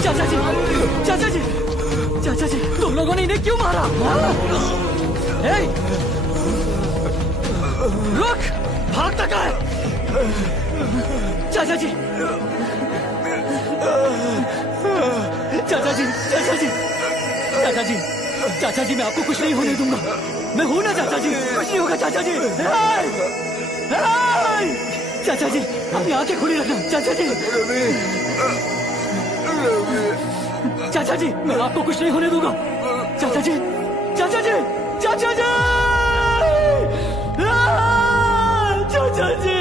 चाचा जी, चाचा जी, चाचा जी, तुम लोगों ने इन्हें क्यों मारा? रुक, भागता कहाँ है? चाचा जी, चाचा जी, चाचा जी, चाचा जी, चाचा जी, मैं आपको कुछ नहीं होने दूंगा। मैं हूं ना चाचा जी, कुछ नहीं होगा चाचा जी। चाचा जी, अपनी आंखें खुली रखना चाचा जी। चाचा जी, मैं आपको कुछ नहीं होने दूंगा। चाचा जी, चाचा जी, चाचा जी, चाचा जी।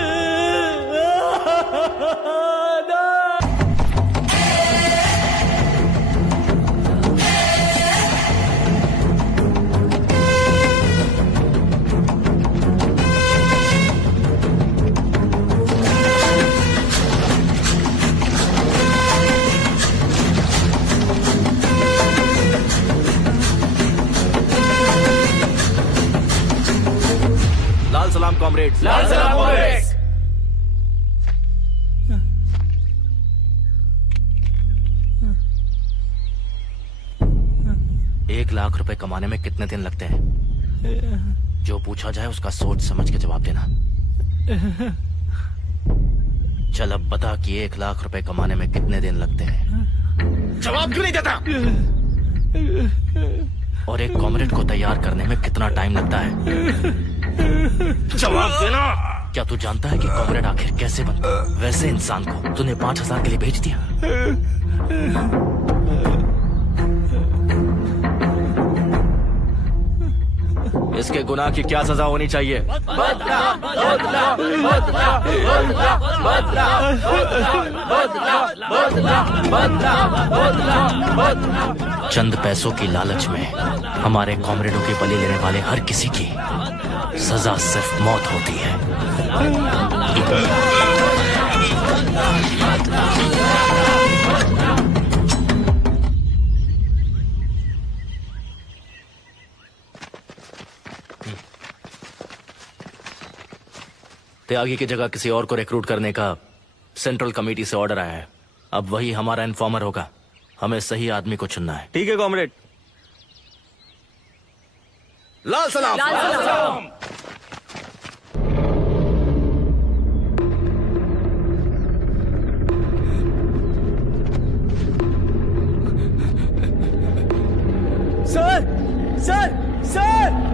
लाल सलाम कॉमरेड्स, लाल सलाम कॉमरेड्स। 1 लाख रुपए कमाने में कितने दिन लगते हैं? जो पूछा जाए उसका सोच समझ के जवाब देना। चल अब बता कि 1 लाख रुपए कमाने में कितने दिन लगते हैं? जवाब क्यों नहीं देता? और एक कॉमरेड को तैयार करने में कितना टाइम लगता है? जवाब देना। क्या तू जानता है कि कॉमरेड आखिर कैसे बनता है? वैसे इंसान को तूने 5,000 के लिए भेज दिया। इसके गुनाह की क्या सजा होनी चाहिए? चंद पैसों की लालच में हमारे कॉमरेडों की बलि लेने वाले हर किसी की सजा सिर्फ मौत होती है। त्यागी की जगह किसी और को रिक्रूट करने का सेंट्रल कमेटी से ऑर्डर आया है। अब वही हमारा इन्फॉर्मर होगा। हमें सही आदमी को चुनना है। ठीक है कॉमरेड। लाल सलाम। लाल सलाम। Sir, sir, sir.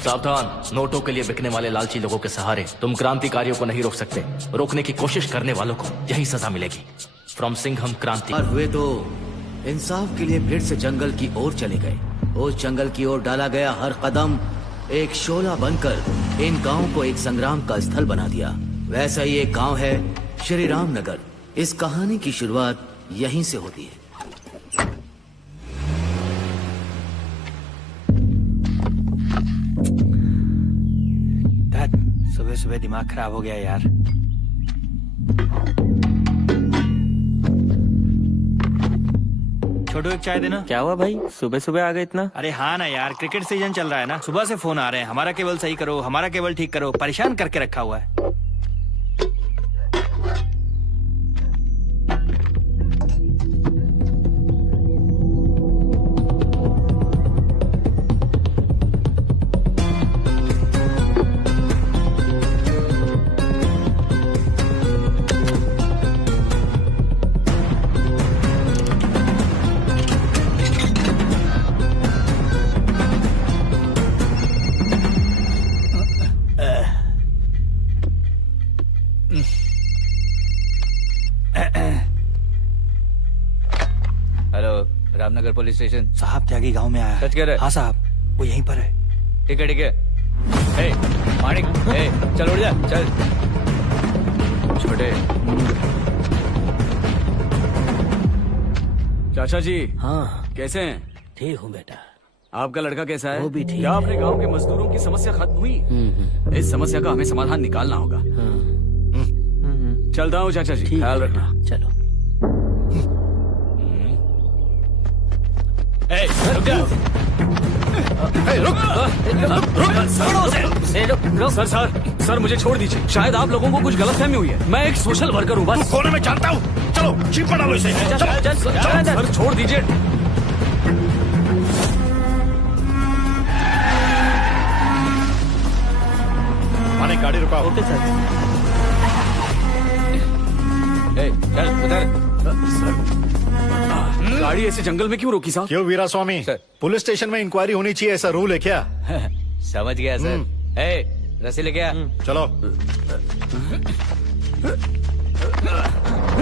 सावधान, नोटों के लिए बिकने वाले लालची लोगों के सहारे तुम क्रांतिकारियों को नहीं रोक सकते। रोकने की कोशिश करने वालों को यही सजा मिलेगी। फ्रॉम सिंघम क्रांति। और हुए तो इंसाफ के लिए फिर से जंगल की ओर चले गए। उस जंगल की ओर डाला गया हर कदम एक शोला बनकर इन गांव को एक संग्राम का स्थल बना दिया। वैसा ही एक गांव है श्री राम नगर। इस कहानी की शुरुआत यहीं से होती है। सुबह सुबह दिमाग खराब हो गया यार। छोटू एक चाय देना। क्या हुआ भाई, सुबह सुबह आ गए इतना? अरे हाँ ना यार, क्रिकेट सीजन चल रहा है ना, सुबह से फोन आ रहे हैं, हमारा केबल सही करो, हमारा केबल ठीक करो, परेशान करके रखा हुआ है। Hello, Ramnagar police station. साहब त्यागी गांव में आया है। सच कह रहे? हाँ साहब, वो यहीं पर है। ठीक है ठीक है। ए, माणिक, ए, चल उड़ जा, चल। छोटे चाचा जी, हाँ कैसे हैं? ठीक हूँ बेटा। आपका लड़का कैसा है? वो भी ठीक क्या है। अपने गांव के मजदूरों की समस्या खत्म हुई? इस समस्या का हमें समाधान निकालना होगा। चलता हूँ चाचा जी, ठीक ख्याल है रखना। बेटा, चलो। ए, रुक जा। सर मुझे छोड़ दीजिए। शायद आप लोगों को कुछ गलतफहमी हुई है। मैं एक सोशल वर्कर हूँ बस। कोने में जानता हूँ। चलो चिप डालो इसे। सर छोड़ दीजिए। माने गाड़ी रुकाओ। Okay sir. ए, चल उधर। गाड़ी ऐसे जंगल में क्यों रोकी साहब? क्यों वीरा स्वामी? सर। पुलिस स्टेशन में इंक्वायरी होनी चाहिए, ऐसा रूल है क्या? समझ गया सर। ए, रस्सी लेके आ। चलो।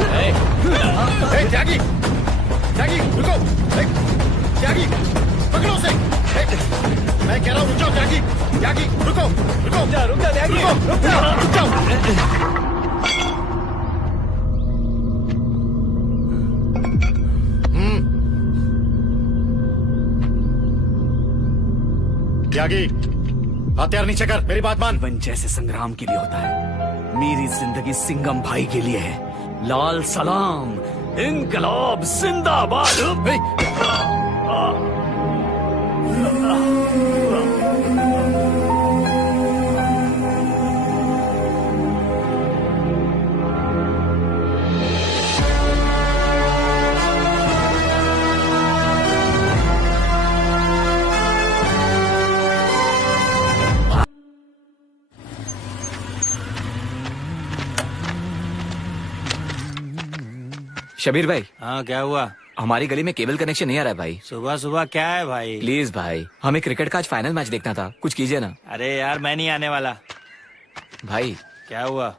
ए, त्यागी, त्यागी, रुको। ए, त्यागी, पकड़ो उसे। ए, मैं कह रहा हूँ रुक जाओ त्यागी, त्यागी, रुको, रुको, रुक जा, त्यागी। रुक जाओ। त्यागी, हथियार नीचे कर, मेरी बात मान। जीवन जैसे संग्राम के लिए होता है, मेरी जिंदगी सिंगम भाई के लिए है। लाल सलाम, इनकलाब जिंदाबाद। शबीर भाई, हाँ क्या हुआ? हमारी गली में केबल कनेक्शन नहीं आ रहा है भाई। सुबह सुबह क्या है भाई? प्लीज भाई, हमें क्रिकेट का आज फाइनल मैच देखना था, कुछ कीजिए ना। अरे यार मैं नहीं आने वाला। भाई क्या हुआ?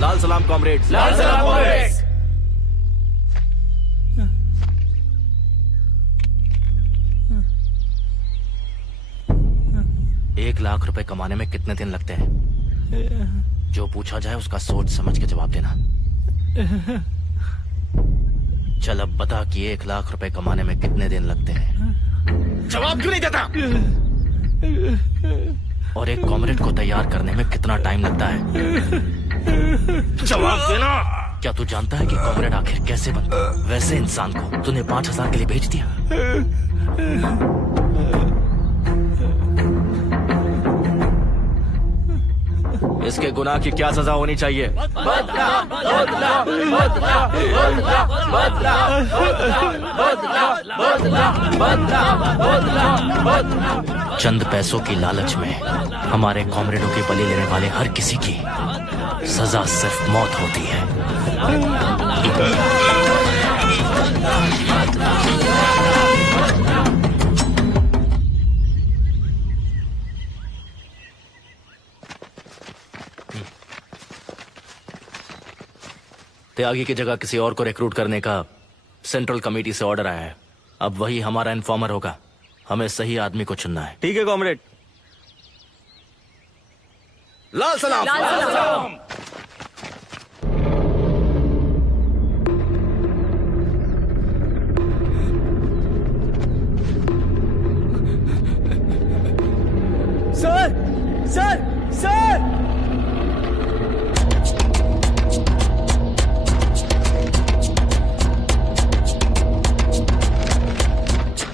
लाल सलाम कॉमरेड्स। लाल सलाम कॉमरेड्स। एक लाख रुपए कमाने में कितने दिन लगते हैं? जो पूछा जाए उसका सोच समझ के जवाब देना। चल अब बता कि 1 लाख रुपए कमाने में कितने दिन लगते हैं? जवाब क्यों नहीं देता? और एक कॉमरेड को तैयार करने में कितना टाइम लगता है? जवाब देना। क्या तू जानता है कि कॉमरेड आखिर कैसे बनता? वैसे इंसान को तूने 5,000 के लिए भेज दिया। इसके गुनाह की क्या सजा होनी चाहिए? चंद पैसों की लालच में हमारे कॉमरेडों की बलि लेने वाले हर किसी की सजा सिर्फ मौत होती है। त्यागी की जगह किसी और को रिक्रूट करने का सेंट्रल कमेटी से ऑर्डर आया है। अब वही हमारा इन्फॉर्मर होगा। हमें सही आदमी को चुनना है। ठीक है कॉमरेड। लाल सलाम। Sir, sir, sir.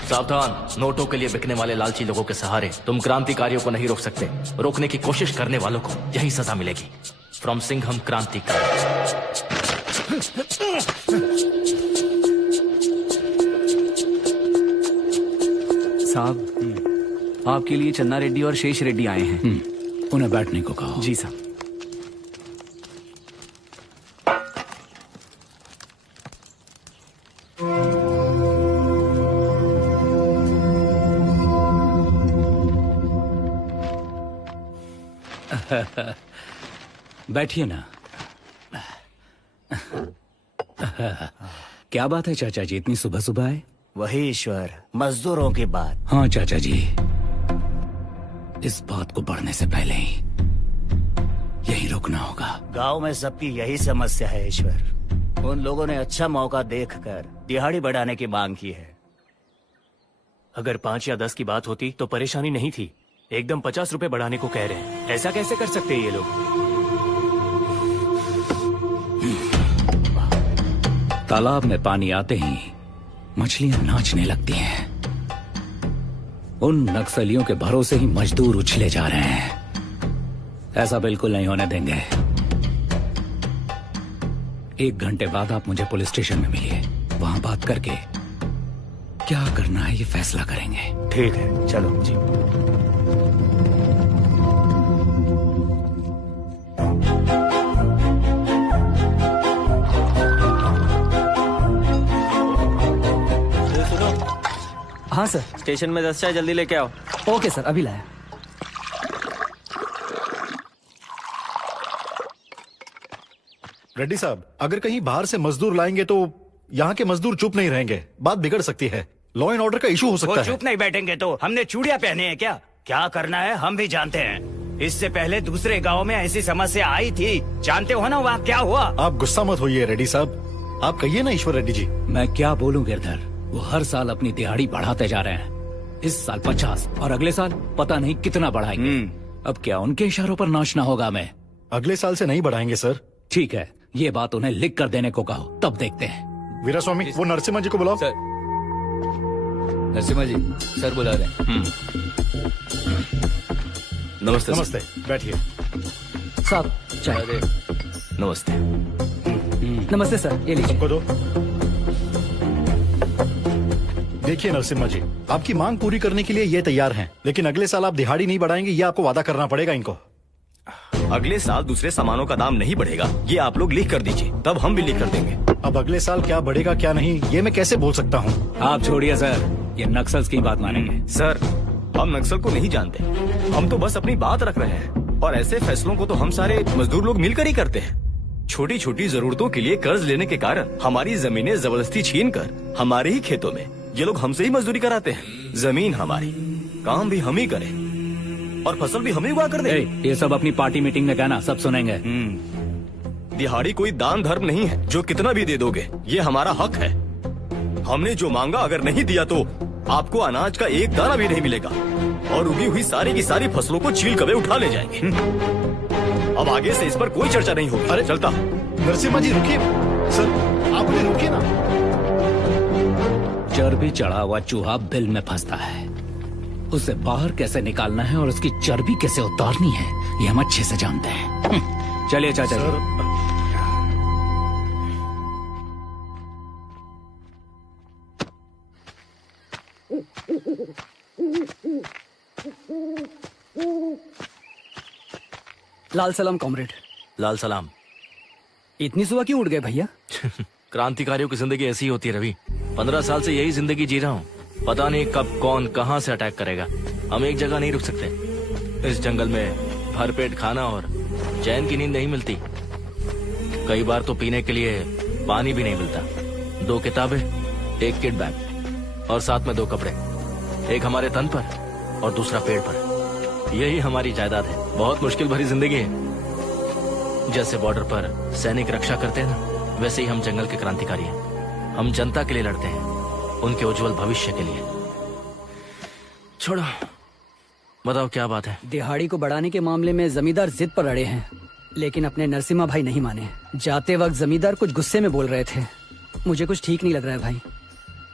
सावधान, नोटों के लिए बिकने वाले लालची लोगों के सहारे तुम क्रांतिकारियों को नहीं रोक सकते। रोकने की कोशिश करने वालों को यही सजा मिलेगी। फ्रॉम सिंघम क्रांतिकारी। साहब, आपके लिए चन्ना रेड्डी और शेष रेड्डी आए हैं। उन्हें बैठने को कहो। जी साहब। बैठिए ना। क्या बात है चाचा जी, इतनी सुबह सुबह आए? वही ईश्वर, मजदूरों की बात। हाँ चाचा जी, इस बात को बढ़ने से पहले ही यही रुकना होगा। गांव में सबकी यही समस्या है ईश्वर। उन लोगों ने अच्छा मौका देखकर दिहाड़ी बढ़ाने की मांग की है। अगर 5 या 10 की बात होती तो परेशानी नहीं थी। एकदम 50 रुपए बढ़ाने को कह रहे हैं। ऐसा कैसे कर सकते हैं ये लोग? तालाब में पानी आते ही मछलियां नाचने लगती हैं। उन नक्सलियों के भरोसे ही मजदूर उछले जा रहे हैं। ऐसा बिल्कुल नहीं होने देंगे। 1 घंटे बाद आप मुझे पुलिस स्टेशन में मिलिए। वहां बात करके क्या करना है ये फैसला करेंगे। ठीक है, चलो जी। हाँ सर, स्टेशन में 10 चाय जल्दी लेके आओ। ओके सर, अभी लाया। रेड्डी साहब, अगर कहीं बाहर से मजदूर लाएंगे तो यहाँ के मजदूर चुप नहीं रहेंगे। बात बिगड़ सकती है। लॉ एंड ऑर्डर का इशू हो सकता है। चुप नहीं बैठेंगे तो हमने चूड़ियां पहने हैं क्या? क्या करना है हम भी जानते हैं। इससे पहले दूसरे गांव में ऐसी समस्या आई थी, जानते हो ना वहाँ क्या हुआ? आप गुस्सा मत होइए रेड्डी साहब। आप कहिए ना ईश्वर रेड्डी जी। मैं क्या बोलूं गिरधर, वो हर साल अपनी दिहाड़ी बढ़ाते जा रहे हैं। इस साल 50 और अगले साल पता नहीं कितना बढ़ाएंगे। अब क्या उनके इशारों पर नाचना होगा? मैं अगले साल से नहीं बढ़ाएंगे सर। ठीक है, ये बात उन्हें लिख कर देने को कहो, तब देखते हैं। वीरा स्वामी, वो नरसिम्हा जी को बुलाओ। सर, नरसिम्हा जी सर बुला रहे हैं। नमस्ते सर। नमस्ते, बैठिए। साहब चाय। नमस्ते। नमस्ते सर, ये लीजिए। सबको दो। देखिए नरसिम्हा जी, आपकी मांग पूरी करने के लिए ये तैयार हैं, लेकिन अगले साल आप दिहाड़ी नहीं बढ़ाएंगे, ये आपको वादा करना पड़ेगा इनको। अगले साल दूसरे सामानों का दाम नहीं बढ़ेगा, ये आप लोग लिख कर दीजिए, तब हम भी लिख कर देंगे। अब अगले साल क्या बढ़ेगा क्या नहीं, ये मैं कैसे बोल सकता हूँ? आप छोड़िए सर, ये नक्सल्स की बात मानेंगे। सर, हम नक्सल को नहीं जानते, हम तो बस अपनी बात रख रहे हैं। और ऐसे फैसलों को तो हम सारे मजदूर लोग मिलकर ही करते हैं। छोटी छोटी जरूरतों के लिए कर्ज लेने के कारण हमारी जमीनें जबरदस्ती छीन कर हमारे ही खेतों में ये लोग हमसे ही मजदूरी कराते हैं। जमीन हमारी, काम भी हम ही करें और फसल भी हम ही उगा कर दें। ये सब अपनी पार्टी मीटिंग में कहना, सब सुनेंगे। दिहाड़ी कोई दान धर्म नहीं है जो कितना भी दे दोगे, ये हमारा हक है। हमने जो मांगा अगर नहीं दिया तो आपको अनाज का एक दाना भी नहीं मिलेगा और उगी हुई सारी की सारी फसलों को चील कबे उठा ले जाएंगे। अब आगे से इस पर कोई चर्चा नहीं होगी। अरे चलता। नरसिम्हा जी रुकिए। सर, आप भी रुकिए ना। चर्बी चढ़ा हुआ चूहा बिल में फंसता है, उसे बाहर कैसे निकालना है और उसकी चर्बी कैसे उतारनी है, ये हम अच्छे से जानते हैं। चलिए चाचा जी। लाल सलाम कॉमरेड। लाल सलाम। इतनी सुबह क्यों उठ गए भैया? क्रांतिकारियों की जिंदगी ऐसी होती है रवि। 15 साल से यही जिंदगी जी रहा हूँ। पता नहीं कब कौन कहाँ से अटैक करेगा। हम एक जगह नहीं रुक सकते। इस जंगल में भरपेट खाना और चैन की नींद नहीं मिलती। कई बार तो पीने के लिए पानी भी नहीं मिलता। 2 किताबें, 1 किट बैग और साथ में 2 कपड़े, एक हमारे तन पर और दूसरा पेड़ पर। यही हमारी जायदाद है। बहुत मुश्किल भरी जिंदगी है। जैसे बॉर्डर पर सैनिक रक्षा करते हैं ना, वैसे ही हम जंगल के क्रांतिकारी हैं। हम जनता के लिए लड़ते हैं, उनके उज्जवल भविष्य के लिए। छोड़ो, बताओ क्या बात है? दिहाड़ी को बढ़ाने के मामले में जमींदार जिद पर अड़े हैं, लेकिन अपने नरसिम्हा भाई नहीं माने। जाते वक्त जमींदार कुछ गुस्से में बोल रहे थे। मुझे कुछ ठीक नहीं लग रहा है भाई।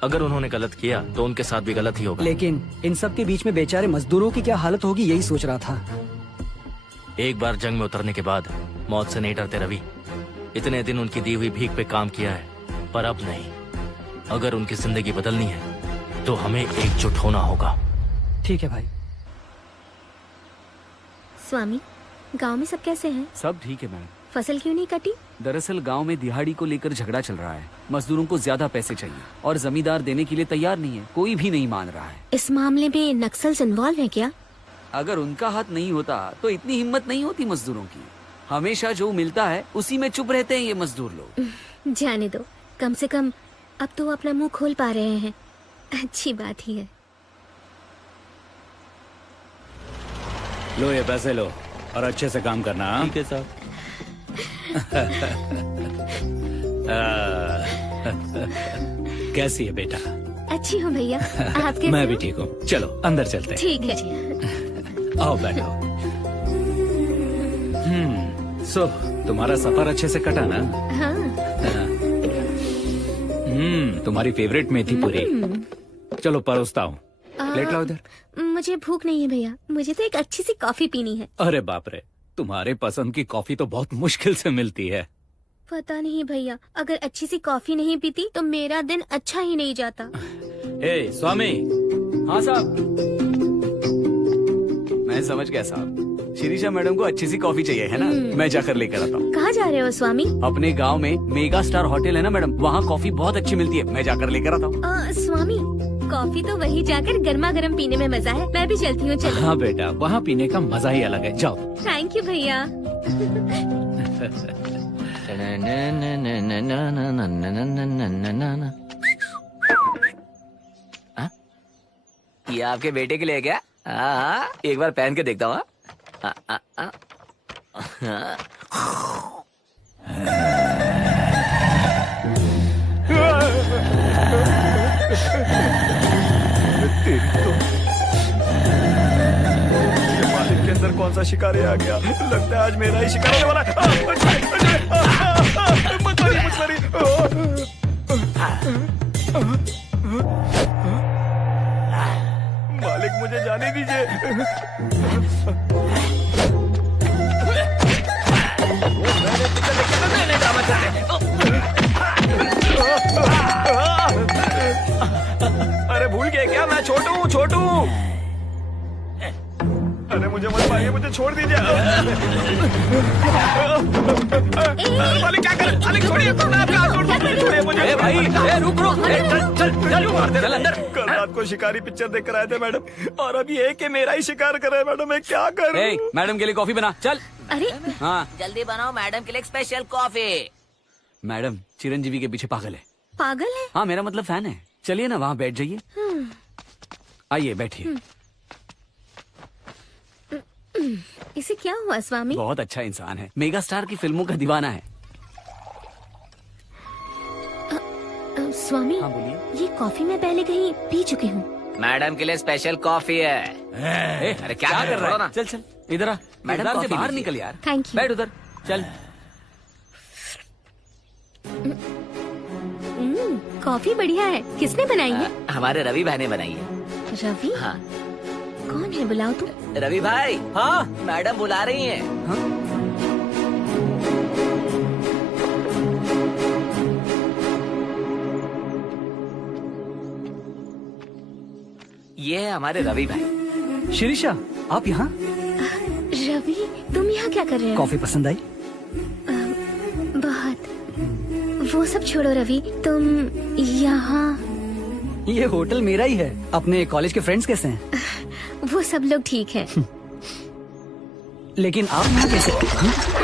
अगर उन्होंने गलत किया तो उनके साथ भी गलत ही होगा। लेकिन इन सब के बीच में बेचारे मजदूरों की क्या हालत होगी, यही सोच रहा था। एक बार जंग में उतरने के बाद मौत से नहीं डरते रवि। इतने दिन उनकी दी हुई भीख पे काम किया है, पर अब नहीं। अगर उनकी जिंदगी बदलनी है तो हमें एकजुट होना होगा। ठीक है भाई। स्वामी, गांव में सब कैसे हैं? सब ठीक है मैम। फसल क्यों नहीं कटी? दरअसल गांव में दिहाड़ी को लेकर झगड़ा चल रहा है। मजदूरों को ज्यादा पैसे चाहिए और जमींदार देने के लिए तैयार नहीं है। कोई भी नहीं मान रहा है। इस मामले में नक्सल्स इन्वॉल्व है क्या? अगर उनका हाथ नहीं होता तो इतनी हिम्मत नहीं होती मजदूरों की। हमेशा जो मिलता है उसी में चुप रहते हैं ये मजदूर लोग। जाने दो, कम से कम अब तो वो अपना मुंह खोल पा रहे हैं। अच्छी बात ही है। लो ये पैसे लो और अच्छे से काम करना। हाँ? ठीक है साहब। कैसी है बेटा? अच्छी हूँ भैया, आप कैसे मैं हो? भी ठीक हूँ। चलो अंदर चलते हैं। ठीक है। आओ बैठो। सो तुम्हारा सफर अच्छे से कटा ना? हाँ। तुम्हारी फेवरेट मेथी पूरी। चलो परोसता हूँ। प्लेट लाओ इधर। मुझे भूख नहीं है भैया, मुझे तो एक अच्छी सी कॉफी पीनी है। अरे बाप रे, तुम्हारे पसंद की कॉफी तो बहुत मुश्किल से मिलती है। पता नहीं भैया, अगर अच्छी सी कॉफी नहीं पीती तो मेरा दिन अच्छा ही नहीं जाता। ए स्वामी। हाँ साहब, मैं समझ गया साहब। शिरीषा मैडम को अच्छी सी कॉफी चाहिए है ना? मैं जाकर लेकर आता हूँ। कहाँ जा रहे हो स्वामी? अपने गांव में मेगा स्टार होटल है ना मैडम, वहाँ कॉफी बहुत अच्छी मिलती है। मैं जाकर लेकर आता हूँ। स्वामी, कॉफी तो वही जाकर गर्मा गर्म पीने में मजा है। मैं भी चलती हूँ, चलो। हाँ बेटा, वहाँ पीने का मजा ही अलग है। जाओ। थैंक यू भैया। ये आपके बेटे के लिए क्या? हाँ, एक बार पहन के देखता हूँ। मालिक के अंदर कौन सा शिकारी आ गया? लगता है आज मेरा ही शिकार होने वाला है। मालिक मुझे जाने दीजिए। अरे भूल गए क्या? मैं छोटू। अरे मुझे मत मारिए, मुझे छोड़ दीजिए। मालिक क्या कर? मालिक छोड़िए, मैं आपका हाथ छोड़ दूं। छोड़िए मुझे। भाई रुक। चल अंदर। कल रात को शिकारी पिक्चर देख कर आए थे मैडम, और अब ये कि मेरा ही शिकार कर रहे हैं मैडम। मैं क्या करूं? मैडम के लिए कॉफी बना। चल। अरे हाँ जल्दी बनाओ मैडम के लिए स्पेशल कॉफी। मैडम चिरंजीवी के पीछे पागल है। पागल है? हाँ मेरा मतलब फैन है। चलिए ना वहाँ बैठ जाइए। आइए बैठिए। इसे क्या हुआ स्वामी? बहुत अच्छा इंसान है, मेगा स्टार की फिल्मों का दीवाना है। स्वामी, हाँ बोलिए। ये कॉफी मैं पहले कहीं पी चुकी हूँ। मैडम के लिए स्पेशल कॉफी है। अरे क्या कर रहे हो? चल इधर आ। मैडम, मैडम से कॉफी बाहर लीजिए। निकल यार। Thank you. बैठ उधर। चल। कॉफी बढ़िया है। किसने बनाई है? हमारे रवि भाई ने बनाई है। रवि? हाँ। कौन है? बुलाओ तुम। रवि भाई। हाँ, मैडम बुला रही हैं। ये है हमारे रवि भाई। शिरीषा, आप यहाँ? रवि, तुम यहाँ क्या कर रहे हो? कॉफी पसंद आई? बहुत। वो सब छोड़ो रवि, तुम यहाँ? ये होटल मेरा ही है। अपने कॉलेज के फ्रेंड्स कैसे हैं? वो सब लोग ठीक है। लेकिन आप यहाँ कैसे?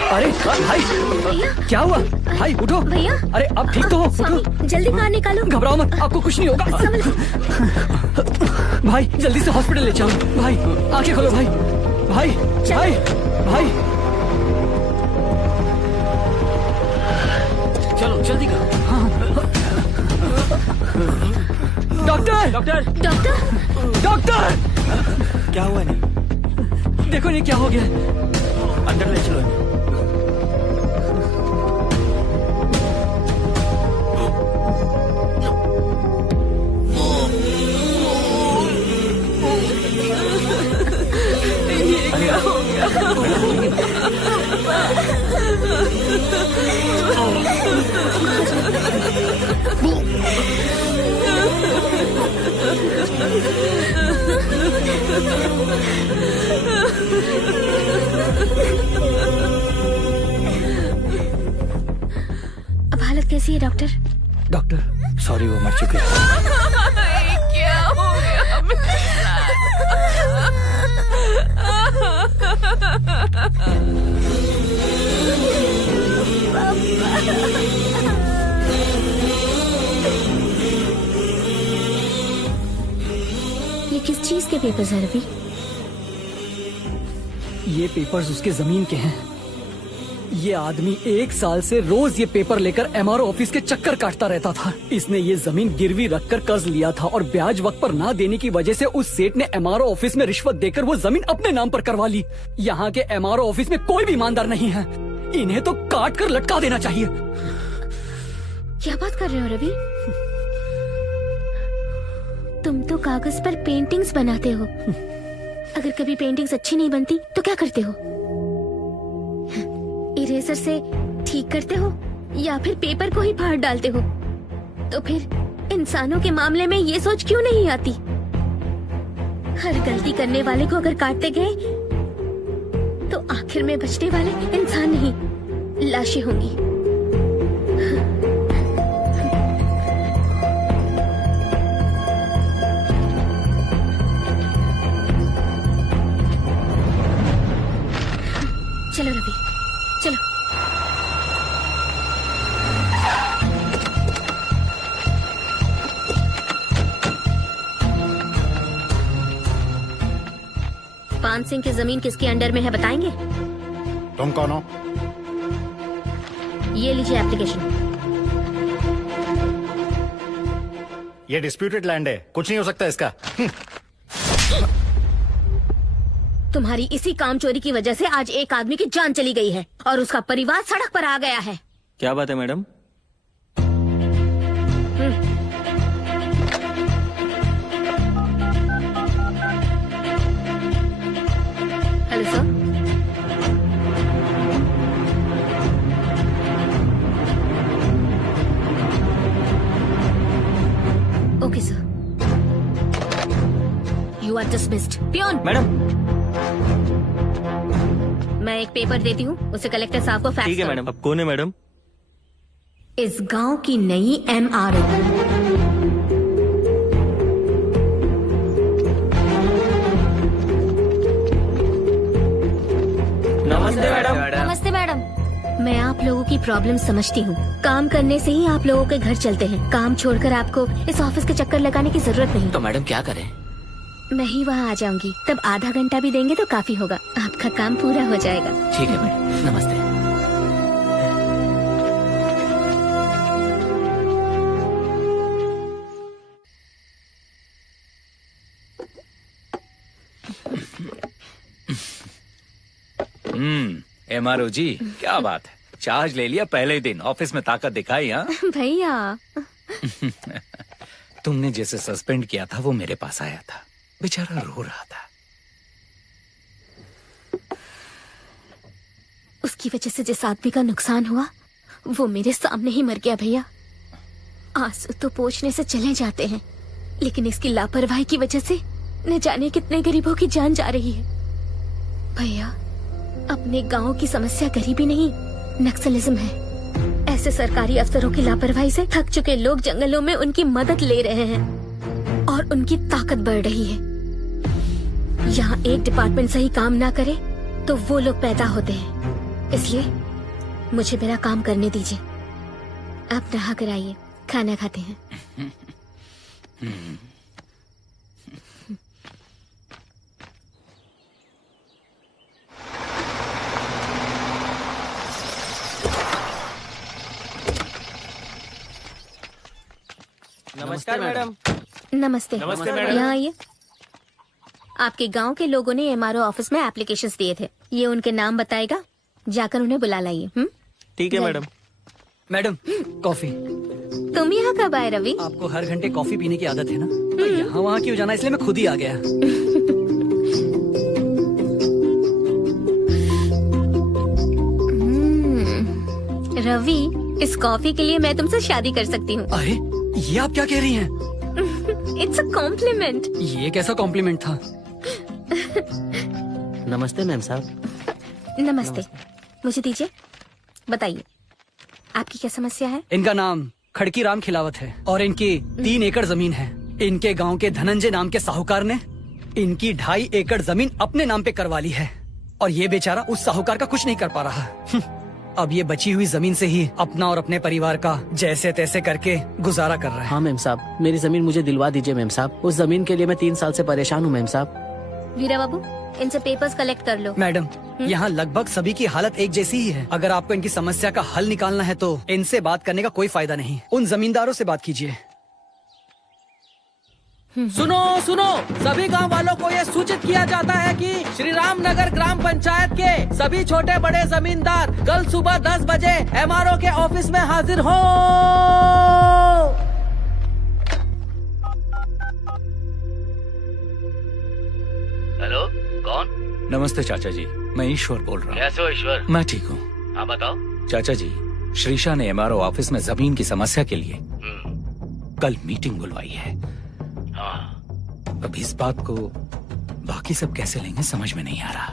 अरे भाई, भैया, क्या हुआ? भाई उठो। भैया। अरे अब ठीक तो हो? स्वामी, जल्दी बाहर निकालो। घबराओ मत, आपको कुछ नहीं होगा। भाई जल्दी से हॉस्पिटल ले चलो। भाई आंखें खोलो। भाई भाई भाई भाई चलो जल्दी करो। डॉक्टर डॉक्टर, डॉक्टर, क्या हुआ? नहीं, देखो ये क्या हो गया। अंदर ले चलो। अब हालत कैसी है डॉक्टर? डॉक्टर सॉरी, वो मर चुके हैं। क्या हो गया ये किस चीज के पेपर्स हैं रवि? ये पेपर्स उसके जमीन के हैं। ये आदमी 1 साल से रोज ये पेपर लेकर एमआरओ ऑफिस के चक्कर काटता रहता था। इसने ये जमीन गिरवी रखकर कर्ज लिया था और ब्याज वक्त पर ना देने की वजह से उस सेठ ने एमआरओ ऑफिस में रिश्वत देकर वो जमीन अपने नाम पर करवा ली। यहाँ के एमआरओ ऑफिस में कोई भी ईमानदार नहीं है। इन्हें तो काट कर लटका देना चाहिए। क्या बात कर रहे हो रवि? तुम तो कागज पर पेंटिंग्स बनाते हो। अगर कभी पेंटिंग्स अच्छी नहीं बनती तो क्या करते हो? इरेजर से ठीक करते हो या फिर पेपर को ही फाड़ डालते हो? तो फिर इंसानों के मामले में ये सोच क्यों नहीं आती? हर गलती करने वाले को अगर काटते गए तो आखिर में बचने वाले इंसान नहीं, लाशें होंगी। चलो रवि, चलो। पान सिंह की जमीन किसके अंडर में है बताएंगे? तुम कौन हो? ये लीजिए एप्लीकेशन। ये डिस्प्यूटेड लैंड है, कुछ नहीं हो सकता इसका। तुम्हारी इसी काम चोरी की वजह से आज एक आदमी की जान चली गई है और उसका परिवार सड़क पर आ गया है। क्या बात है madam? Hello sir. Okay sir, you are dismissed. Peon, madam मैं एक पेपर देती हूँ, उसे कलेक्टर साहब को फैक्स ठीक है करो। मैडम। अब कौन है मैडम? इस गांव की नई एमआरओ। नमस्ते मैडम। नमस्ते मैडम। मैं आप लोगों की प्रॉब्लम समझती हूँ। काम करने से ही आप लोगों के घर चलते हैं। काम छोड़कर आपको इस ऑफिस के चक्कर लगाने की जरूरत नहीं। तो मैडम क्या करें? मैं ही वहाँ आ जाऊंगी, तब आधा घंटा भी देंगे तो काफी होगा। आपका काम पूरा हो जाएगा। ठीक है मैडम, नमस्ते। एमआरओ जी, क्या बात है, चार्ज ले लिया पहले ही दिन, ऑफिस में ताकत दिखाई। हाँ भैया, तुमने जैसे सस्पेंड किया था वो मेरे पास आया था, बेचारा रो रहा था। उसकी वजह से जिस आदमी का नुकसान हुआ वो मेरे सामने ही मर गया भैया। आंसू तो पोंछने से चले जाते हैं, लेकिन इसकी लापरवाही की वजह से न जाने कितने गरीबों की जान जा रही है। भैया, अपने गांव की समस्या गरीबी नहीं, नक्सलिज्म है। ऐसे सरकारी अफसरों की लापरवाही से थक चुके लोग जंगलों में उनकी मदद ले रहे हैं और उनकी ताकत बढ़ रही है। यहाँ एक डिपार्टमेंट सही काम ना करे तो वो लोग पैदा होते हैं। इसलिए मुझे मेरा काम करने दीजिए। आप नहा कर आइए, खाना खाते हैं। नमस्कार मैडम। नमस्ते। नमस्ते मैडम। यहाँ आइए। आपके गांव के लोगों ने एमआरओ ऑफिस में एप्लीकेशंस दिए थे। ये उनके नाम बताएगा, जाकर उन्हें बुला लाइए। ठीक है मैडम। Madam, coffee. तुम यहाँ कब आए रवि? आपको हर घंटे कॉफी पीने की आदत है ना, तो यहाँ वहाँ क्यों जाना, इसलिए मैं खुद ही आ गया। रवि, इस कॉफी के लिए मैं तुमसे शादी कर सकती हूँ। अरे ये आप क्या कह रही हैं? It's a compliment. ये कैसा कॉम्प्लीमेंट था? नमस्ते मैम साहब। नमस्ते। मुझे दीजिए, बताइए आपकी क्या समस्या है? इनका नाम खड़की राम खिलावत है और इनकी 3 एकड़ जमीन है। इनके गांव के धनंजय नाम के साहूकार ने इनकी 2.5 एकड़ जमीन अपने नाम पे करवा ली है और ये बेचारा उस साहूकार का कुछ नहीं कर पा रहा। अब ये बची हुई जमीन से ही अपना और अपने परिवार का जैसे तैसे करके गुजारा कर रहा है। हाँ मैम साहब, मेरी जमीन मुझे दिलवा दीजिए मैम साहब। उस जमीन के लिए मैं 3 साल से परेशान हूँ मैम साहब। वीरा बाबू, इनसे पेपर्स कलेक्ट कर लो। मैडम, यहाँ लगभग सभी की हालत एक जैसी ही है। अगर आपको इनकी समस्या का हल निकालना है तो इनसे बात करने का कोई फायदा नहीं। उन जमींदारों से बात कीजिए। सुनो सुनो, सभी गांव वालों को ये सूचित किया जाता है कि श्री राम नगर ग्राम पंचायत के सभी छोटे बड़े जमींदार कल सुबह 10 बजे एमआरओ के ऑफिस में हाजिर हो। हेलो, कौन? नमस्ते चाचा जी, मैं ईश्वर बोल रहा हूँ। कैसे हो ईश्वर? मैं ठीक हूँ। हाँ बताओ। चाचा जी, श्रीषा ने एमआरओ ऑफिस में जमीन की समस्या के लिए कल मीटिंग बुलवाई है। हाँ। अब इस बात को बाकी सब कैसे लेंगे समझ में नहीं आ रहा,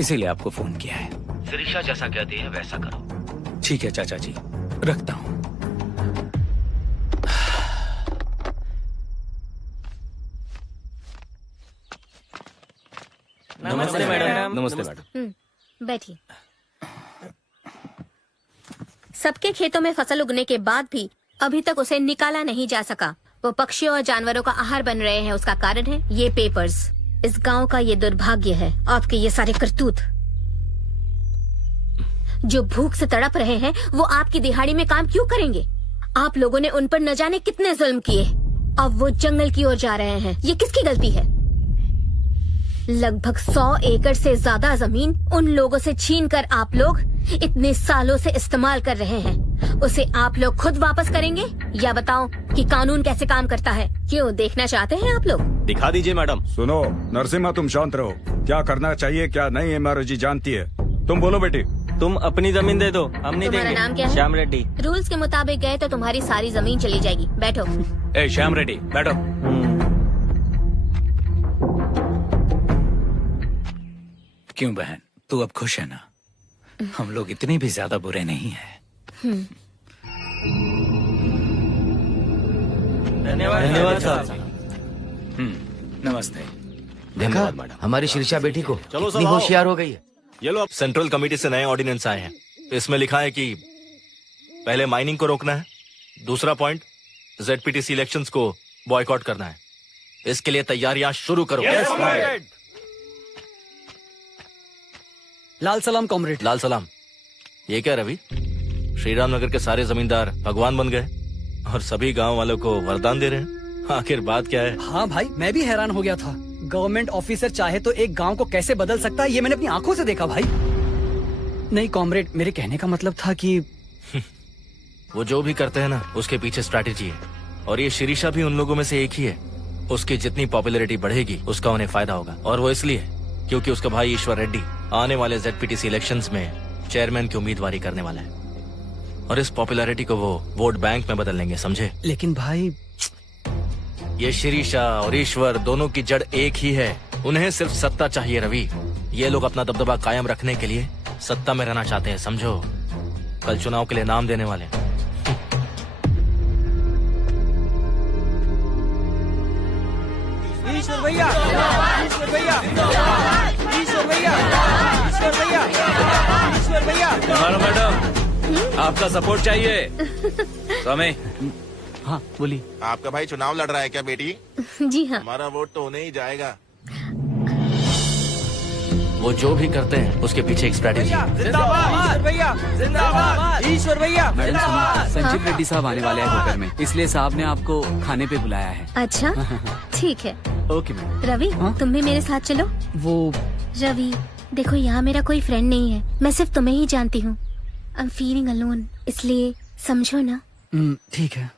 इसीलिए आपको फोन किया है। श्रीषा जैसा कहती है वैसा करो। ठीक है चाचा जी, रखता हूँ। नमस्ते मैडम। नमस्ते मैडम। बैठिए। सबके खेतों में फसल उगने के बाद भी अभी तक उसे निकाला नहीं जा सका। वो पक्षियों और जानवरों का आहार बन रहे हैं। उसका कारण है ये पेपर्स। इस गांव का ये दुर्भाग्य है, आपके ये सारे करतूत। जो भूख से तड़प रहे हैं वो आपकी दिहाड़ी में काम क्यों करेंगे? आप लोगों ने उन पर न जाने कितने जुल्म किए। अब वो जंगल की ओर जा रहे हैं। ये किसकी गलती है? लगभग 100 एकड़ से ज्यादा जमीन उन लोगों से छीनकर आप लोग इतने सालों से इस्तेमाल कर रहे हैं। उसे आप लोग खुद वापस करेंगे या बताओ कि कानून कैसे काम करता है? क्यों, देखना चाहते हैं आप लोग? दिखा दीजिए मैडम। सुनो नरसिम्हा, तुम शांत रहो। क्या करना चाहिए क्या नहीं एमआरओ जी जानती है। तुम बोलो बेटी। तुम अपनी जमीन दे दो, हम नहीं तुम्हारा देंगे। नाम क्या है? श्याम रेड्डी। रूल्स के मुताबिक गए तो तुम्हारी सारी जमीन चली जाएगी। बैठो। ए श्याम रेड्डी, बैठो। क्यों बहन, तू अब खुश है ना? हम लोग इतने भी ज्यादा बुरे नहीं हैं। धन्यवाद साहब। नमस्ते। धन्यवाद मैडम। हमारी शीर्षा बेटी को चलो सब इतनी आओ। होशियार हो गई है। ये लो, सेंट्रल कमेटी से नए ऑर्डिनेंस आए हैं। इसमें लिखा है कि पहले माइनिंग को रोकना है, दूसरा पॉइंट जेडपीटीसी इलेक्शंस को बॉयकॉट करना है। इसके लिए तैयारियां शुरू करो। लाल सलाम कॉमरेड। लाल सलाम। ये क्या रवि, श्रीराम नगर के सारे जमींदार भगवान बन गए और सभी गांव वालों को वरदान दे रहे हैं। आखिर बात क्या है? हाँ भाई, मैं भी हैरान हो गया था। गवर्नमेंट ऑफिसर चाहे तो एक गांव को कैसे बदल सकता है, ये मैंने अपनी आंखों से देखा भाई। नहीं कॉमरेड, मेरे कहने का मतलब था कि वो जो भी करते हैं ना, उसके पीछे स्ट्रैटेजी है। और ये शिरीषा भी उन लोगों में से एक ही है। उसकी जितनी पॉपुलैरिटी बढ़ेगी उसका उन्हें फायदा होगा, और वो इसलिए क्योंकि उसका भाई ईश्वर रेड्डी आने वाले जेडपीटीसी इलेक्शंस में चेयरमैन की उम्मीदवारी करने वाला है। और इस पॉपुलैरिटी को वो वोट बैंक में बदल लेंगे, समझे? लेकिन भाई, ये शिरीषा और ईश्वर दोनों की जड़ एक ही है। उन्हें सिर्फ सत्ता चाहिए रवि। ये लोग अपना दबदबा कायम रखने के लिए सत्ता में रहना चाहते हैं, समझो? कल चुनाव के लिए नाम देने वाले हैं। ईश्वर भैया, ईश्वर भैया, ईश्वर भैया, ईश्वर भैया, ईश्वर भैया। हेलो मैडम, आपका सपोर्ट चाहिए। स्वामी। हाँ बोलिए। आपका भाई चुनाव लड़ रहा है क्या बेटी? जी हाँ। हमारा वोट तो उन्हें ही जाएगा। वो जो भी करते हैं उसके पीछे एक स्ट्रैटेजी है। जिंदाबाद भैया, जिंदाबाद ईश्वर भैया। मैडम सुनिए, संजीव रेड्डी साहब आने वाले हैं होटल में, इसलिए साहब ने आपको खाने पे बुलाया है। अच्छा ठीक है। Okay ma'am. रवि, तुम भी मेरे साथ चलो। वो रवि देखो, यहाँ मेरा कोई फ्रेंड नहीं है। मैं सिर्फ तुम्हें ही जानती हूँ। आई एम फीलिंग अलोन, इसलिए समझो ना। ठीक है।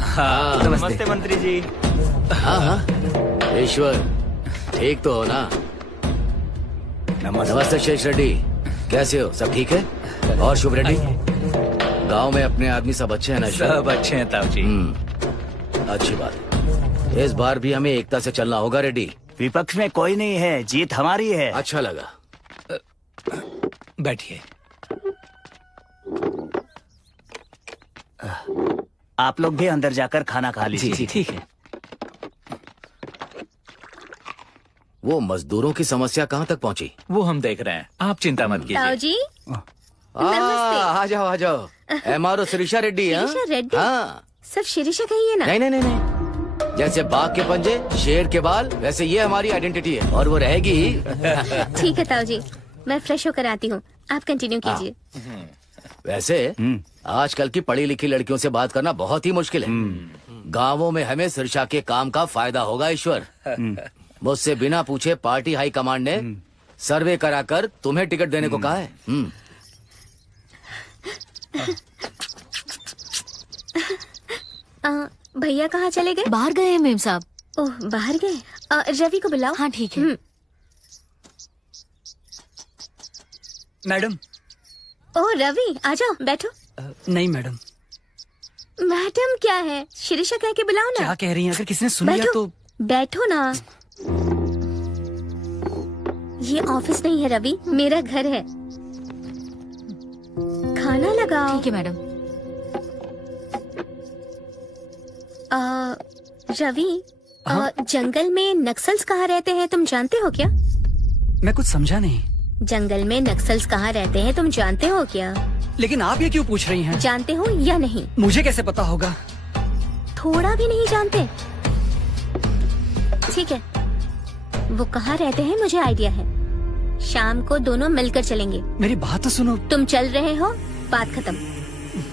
हाँ, नमस्ते मंत्री जी। हाँ हाँ ईश्वर, ठीक तो हो ना? नमस्ते शेष रेड्डी, कैसे हो? सब ठीक है? और शुभ रेड्डी, गांव में अपने आदमी सब अच्छे हैं ना? सब अच्छे हैं ताऊ जी। अच्छी बात। इस बार भी हमें एकता से चलना होगा रेड्डी। विपक्ष में कोई नहीं है, जीत हमारी है। अच्छा लगा। बैठिए। आप लोग भी अंदर जाकर खाना खा लीजिए। ठीक है। वो मजदूरों की समस्या कहाँ तक पहुँची? वो हम देख रहे हैं, आप चिंता मत कीजिए। ताऊ जी आ जाओ आ जाओ। MRO शिरीषा रेड्डी। शिरीषा रेड्डी? हाँ। सब शिरीषा कहिए ना। नहीं नहीं नहीं नहीं, जैसे बाघ के पंजे, शेर के बाल, वैसे ये हमारी आइडेंटिटी है और वो रहेगी ही। ठीक है ताऊ जी, मैं फ्रेश होकर आती हूँ, आप कंटिन्यू कीजिए। वैसे आजकल की पढ़ी लिखी लड़कियों से बात करना बहुत ही मुश्किल है। गांवों में हमें शिरीषा के काम का फायदा होगा। ईश्वर, मुझसे बिना पूछे पार्टी हाई कमांड ने सर्वे कराकर तुम्हें टिकट देने को कहा है। भैया कहाँ चले गए? बाहर गए हैं मेम साहब। ओह, बाहर गए। रवि को बुलाओ। हाँ ठीक है। मैडम। ओह रवि, आ जाओ, बैठो। नहीं मैडम। मैडम क्या है, शिरीषा कह के बुलाओ ना। क्या कह रही हैं? अगर किसी ने सुन लिया बैठो तो। बैठो ना। ये ऑफिस नहीं है रवि, मेरा घर है। खाना लगाओ। ठीक है मैडम। रवि, हाँ? जंगल में नक्सल्स कहाँ रहते हैं तुम जानते हो क्या? मैं कुछ समझा नहीं। जंगल में नक्सल्स कहाँ रहते हैं तुम जानते हो क्या? लेकिन आप ये क्यों पूछ रही हैं? जानते हो या नहीं? मुझे कैसे पता होगा? थोड़ा भी नहीं जानते? ठीक है, वो कहाँ रहते हैं मुझे आइडिया है। शाम को दोनों मिलकर चलेंगे। मेरी बात तो सुनो। तुम चल रहे हो, बात खत्म,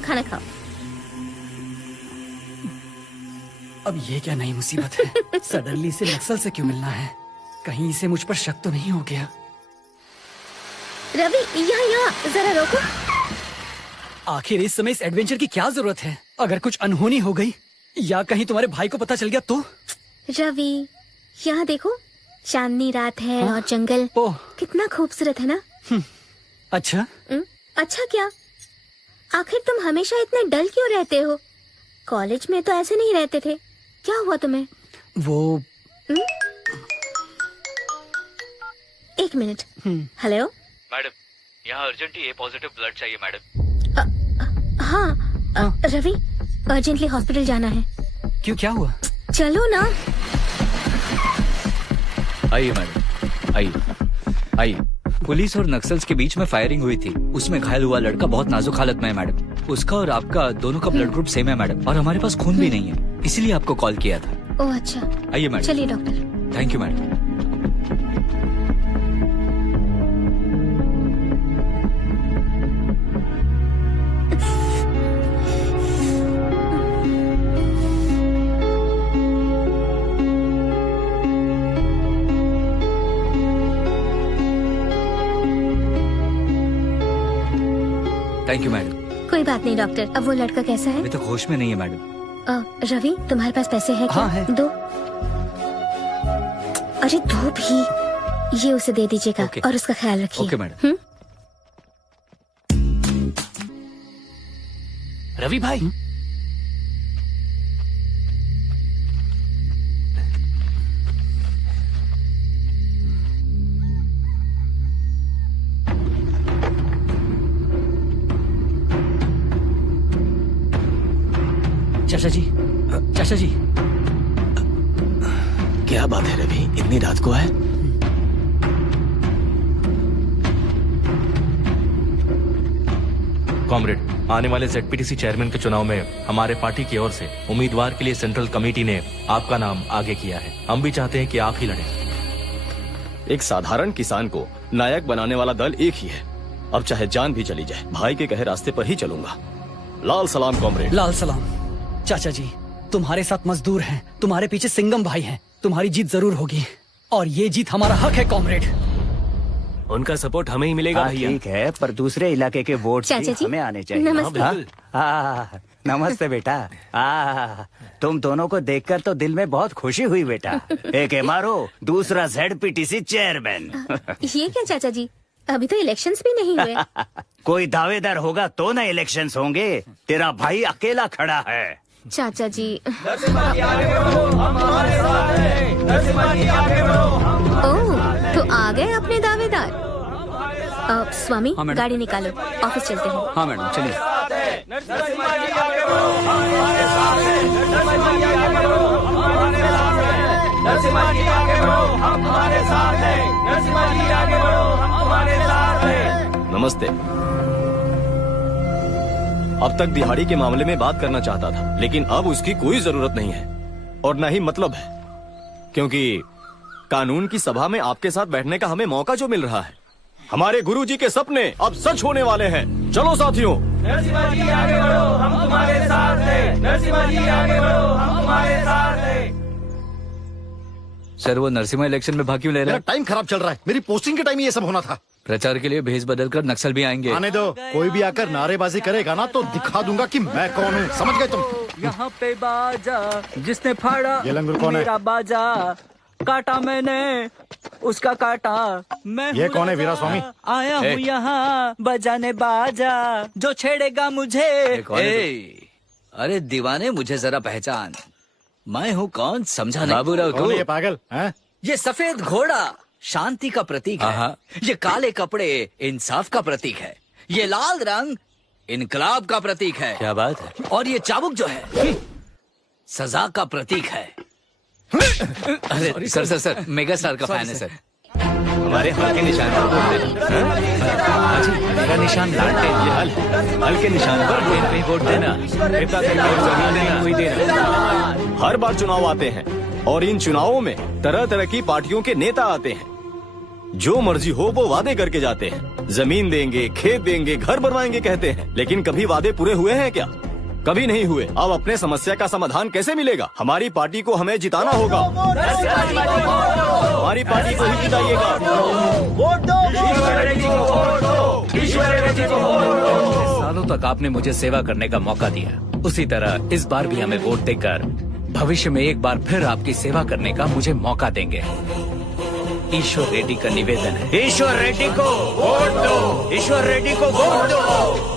खाना खाओ। अब ये क्या नई मुसीबत है? सडनली से नक्सल से क्यों मिलना है? कहीं इसे मुझ पर शक तो नहीं हो गया? रवि, यहाँ जरा रोको। आखिर इस समय इस एडवेंचर की क्या जरूरत है? अगर कुछ अनहोनी हो गई या कहीं तुम्हारे भाई को पता चल गया तो? रवि, यहाँ देखो, चांदनी रात है। हाँ? और जंगल ओह, कितना खूबसूरत है ना? अच्छा। अच्छा क्या? आखिर तुम हमेशा इतने डल क्यों रहते हो? कॉलेज में तो ऐसे नहीं रहते थे, क्या हुआ तुम्हें? वो एक मिनट। हेलो मैडम, यहाँ अर्जेंटली ए पॉजिटिव ब्लड चाहिए मैडम। हाँ, रवि, अर्जेंटली हॉस्पिटल जाना है। क्यों, क्या हुआ? चलो ना। आइए मैडम, आइए आइए। पुलिस और नक्सल्स के बीच में फायरिंग हुई थी, उसमें घायल हुआ लड़का बहुत नाजुक हालत में है मैडम। उसका और आपका दोनों का ब्लड ग्रुप सेम है मैडम, और हमारे पास खून भी नहीं है, इसीलिए आपको कॉल किया था। ओह अच्छा, आइए मैडम। चलिए doctor. Thank you madam. Thank you madam. कोई बात नहीं डॉक्टर। अब वो लड़का कैसा है? अभी तक होश में नहीं है मैडम। रवि, तुम्हारे पास पैसे हैं क्या? हाँ है। दो। अरे दो भी, ये उसे दे दीजिएगा। ओके। और उसका ख्याल रखिए। Okay madam. रवि भाई, चाचा जी, चाचा जी। क्या बात है रवि, इतनी रात को है? कॉमरेड, आने वाले ZPTC चेयरमैन के चुनाव में हमारे पार्टी की ओर से उम्मीदवार के लिए सेंट्रल कमेटी ने आपका नाम आगे किया है। हम भी चाहते हैं कि आप ही लड़ें। एक साधारण किसान को नायक बनाने वाला दल एक ही है। अब चाहे जान भी चली जाए, भाई के कहे रास्ते पर ही चलूंगा। लाल सलाम कॉमरेड। लाल सलाम। चाचा जी, तुम्हारे साथ मजदूर हैं, तुम्हारे पीछे सिंगम भाई हैं, तुम्हारी जीत जरूर होगी, और ये जीत हमारा हक है कॉमरेड। उनका सपोर्ट हमें ही मिलेगा भैया। ठीक है, पर दूसरे इलाके के वोट चाचा जी, हमें आने चाहिए। नमस्ते। हाँ? नमस्ते बेटा। तुम दोनों को देखकर तो दिल में बहुत खुशी हुई बेटा। एक एमआरओ, दूसरा ZPTC चेयरमैन। ये क्या चाचा जी, अभी तो इलेक्शंस भी नहीं हुए। कोई दावेदार होगा तो ना इलेक्शंस होंगे। तेरा भाई अकेला खड़ा है। चाचा जी, ओह, तो आ गए अपने दावेदार। स्वामी, हाँ, मैडम। गाड़ी निकालो, ऑफिस चलते हैं। हाँ मैडम, चलिए। नमस्ते। अब तक दिहाड़ी के मामले में बात करना चाहता था, लेकिन अब उसकी कोई जरूरत नहीं है और न ही मतलब है, क्योंकि कानून की सभा में आपके साथ बैठने का हमें मौका जो मिल रहा है, हमारे गुरुजी के सपने अब सच होने वाले हैं। चलो साथियों। नरसिम्हा जी आगे बढ़ो, हम तुम्हारे साथ हैं। नरसिम्हा जी आगे बढ़ो, हम तुम्हारे साथ हैं। सर, वो नरसिम्हा इलेक्शन में भाग क्यों ले रहे मेरा हैं? टाइम खराब चल रहा है। मेरी पोस्टिंग के टाइम ये सब होना था। प्रचार के लिए भेष बदल कर नक्सल भी आएंगे। आने दो, कोई भी आकर नारेबाजी करेगा ना तो दिखा दूंगा कि मैं कौन हूँ। समझ गए तुम? यहाँ पे बाजा जिसने फाड़ा ये लंगूर कौन है? मेरा बाजा काटा मैंने उसका काटा। मैं ये कौन है वीरा स्वामी? आया हूँ यहाँ बजाने बाजा, जो छेड़ेगा मुझे। अरे दीवाने, मुझे जरा पहचान। मैं हूँ कौन, समझा नहीं? बाबूराव कौन है ये पागल? हैं? ये सफेद घोड़ा शांति का प्रतीक है। ये काले कपड़े इंसाफ का प्रतीक है। ये लाल रंग इनकलाब का प्रतीक है। क्या बात है? और ये चाबुक जो है सजा का प्रतीक है। अरे सर, मेगा स्टार का फैन है सर। हमारे हल के निशान पर वोट देना। मेरा निशान लालटेन। ये हल के निशान पर पेन पे वोट देना। नेता कहीं और जमीन देना, कोई देना। हर बार चुनाव आते हैं और इन चुनावों में तरह तरह की पार्टियों के नेता आते हैं। जो मर्जी हो वो वादे करके जाते हैं। जमीन देंगे, खेत देंगे, घर बनवाएंगे कहते हैं, लेकिन कभी वादे पूरे हुए हैं क्या? कभी नहीं हुए। अब अपने समस्या का समाधान कैसे मिलेगा? हमारी पार्टी को हमें जिताना होगा। हमारी पार्टी को ही जिताइएगा। सालों तक आपने मुझे सेवा करने का मौका दिया, उसी तरह इस बार भी हमें वोट देकर भविष्य में एक बार फिर आपकी सेवा करने का मुझे मौका देंगे। ईश्वर रेड्डी का निवेदन है। ईश्वर रेड्डी को वोट दो। ईश्वर रेड्डी को वोट दो।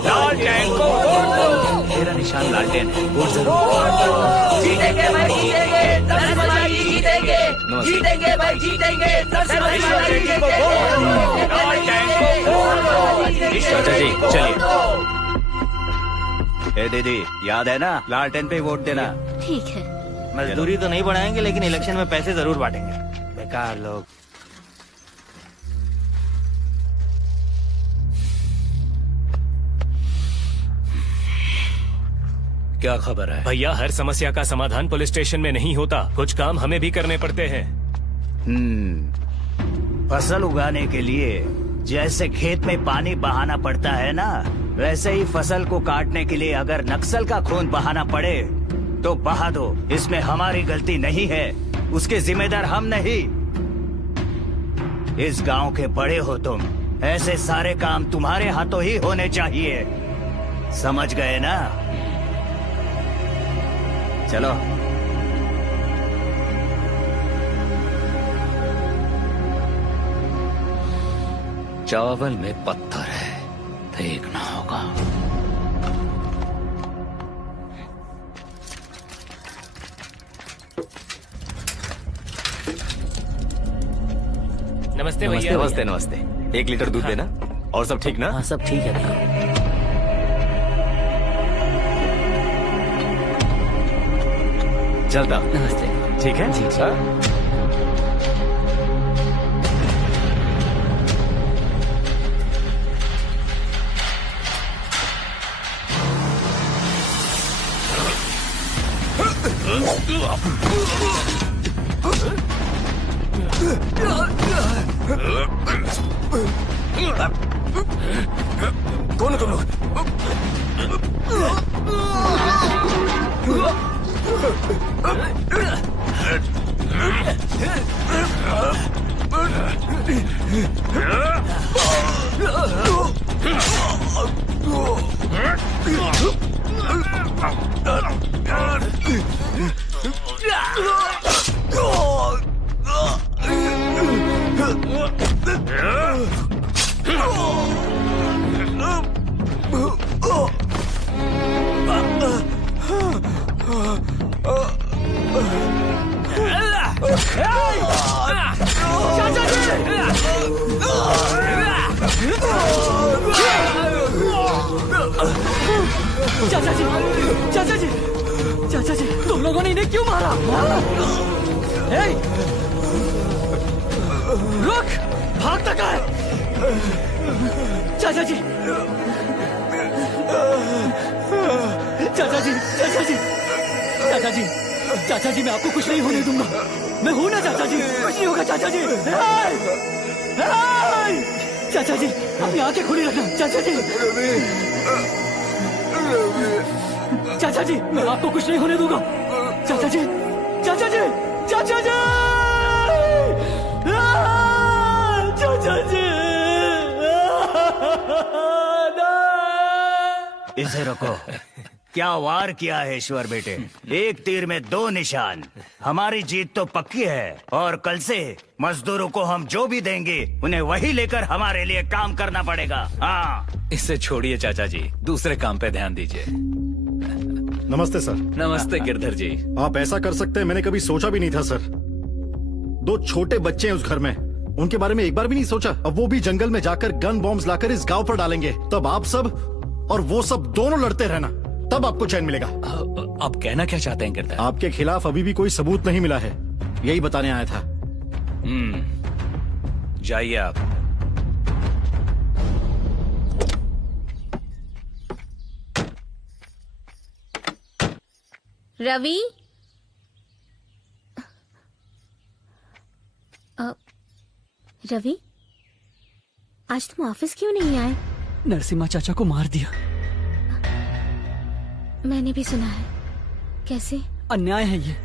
लालटेन को वोट दो। मेरा निशान लालटेन है, वोट जरूर। जीतेंगे भाई, जीतेंगे। नरसिम्हा जी जीतेंगे। जीतेंगे भाई, जीतेंगे। नरसिम्हा जी जीतेंगे। लालटेन को वोट दो। चाचा जी, चलिए। ए दीदी, याद है ना, लालटेन पे वोट देना। ठीक है। मजदूरी तो नहीं बढ़ाएंगे, लेकिन इलेक्शन में पैसे जरूर बांटेंगे। बेकार लोग। क्या खबर है? भैया, हर समस्या का समाधान पुलिस स्टेशन में नहीं होता, कुछ काम हमें भी करने पड़ते हैं। फसल उगाने के लिए जैसे खेत में पानी बहाना पड़ता है ना, वैसे ही फसल को काटने के लिए अगर नक्सल का खून बहाना पड़े तो बहा दो। इसमें हमारी गलती नहीं है, उसके जिम्मेदार हम नहीं। इस गांव के बड़े हो तुम, ऐसे सारे काम तुम्हारे हाथों ही होने चाहिए। समझ गए ना? चलो। चावल में पत्थर है, देखना होगा। नमस्ते भैया। नमस्ते नमस्ते। 1 लीटर दूध देना। और सब ठीक ना? हाँ, सब ठीक है भैया। चलता। नमस्ते। ठीक है जी। कौन है तुम लोग? चाचा जी, चाचा जी, चाचा जी, तुम लोगों ने इन्हें क्यों मारा? हे! रुक! भागता कहाँ है? चाचा जी, चाचा जी, चाचा जी, चाचा जी, चाचा जी, मैं आपको कुछ नहीं होने दूंगा। मैं हूं ना चाचा जी, कुछ नहीं होगा चाचा जी। चाचा जी, अपनी आंखें खुली रखना चाचा जी। चाचा जी, मैं आपको कुछ नहीं होने दूंगा। चाचा जी, चाचा जी, चाचा जी, चाचा जी। इसे रोको। क्या वार किया है ईश्वर बेटे, एक तीर में दो निशान। हमारी जीत तो पक्की है और कल से मजदूरों को हम जो भी देंगे उन्हें वही लेकर हमारे लिए काम करना पड़ेगा। हाँ, इससे छोड़िए चाचा जी, दूसरे काम पे ध्यान दीजिए। नमस्ते सर। नमस्ते गिरधर जी। आप ऐसा कर सकते हैं मैंने कभी सोचा भी नहीं था सर। 2 छोटे बच्चे हैं उस घर में, उनके बारे में एक बार भी नहीं सोचा। अब वो भी जंगल में जाकर गन बॉम्ब्स लाकर इस गांव पर डालेंगे, तब आप सब और वो सब दोनों लड़ते रहना, तब आपको चैन मिलेगा। आप कहना क्या चाहते हैं गिरधर? आपके खिलाफ अभी भी कोई सबूत नहीं मिला है, यही बताने आया था। जाइए आप। रवि, रवि, आज तुम ऑफिस क्यों नहीं आए? नरसिम्हा चाचा को मार दिया। मैंने भी सुना है। कैसे? अन्याय है ये।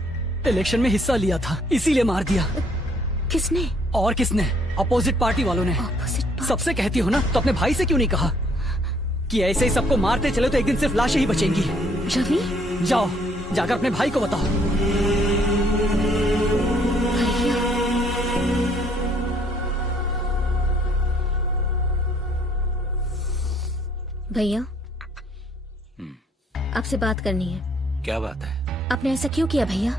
इलेक्शन में हिस्सा लिया था, इसीलिए मार दिया। किसने? और किसने? अपोजिट पार्टी वालों ने। सबसे कहती हो ना, तो अपने भाई से क्यों नहीं कहा कि ऐसे ही सबको मारते चले तो एक दिन सिर्फ लाशें ही बचेंगी? रवि, जाओ, जाकर अपने भाई को बताओ। भैया, आपसे बात करनी है। क्या बात है? आपने ऐसा क्यों किया भैया?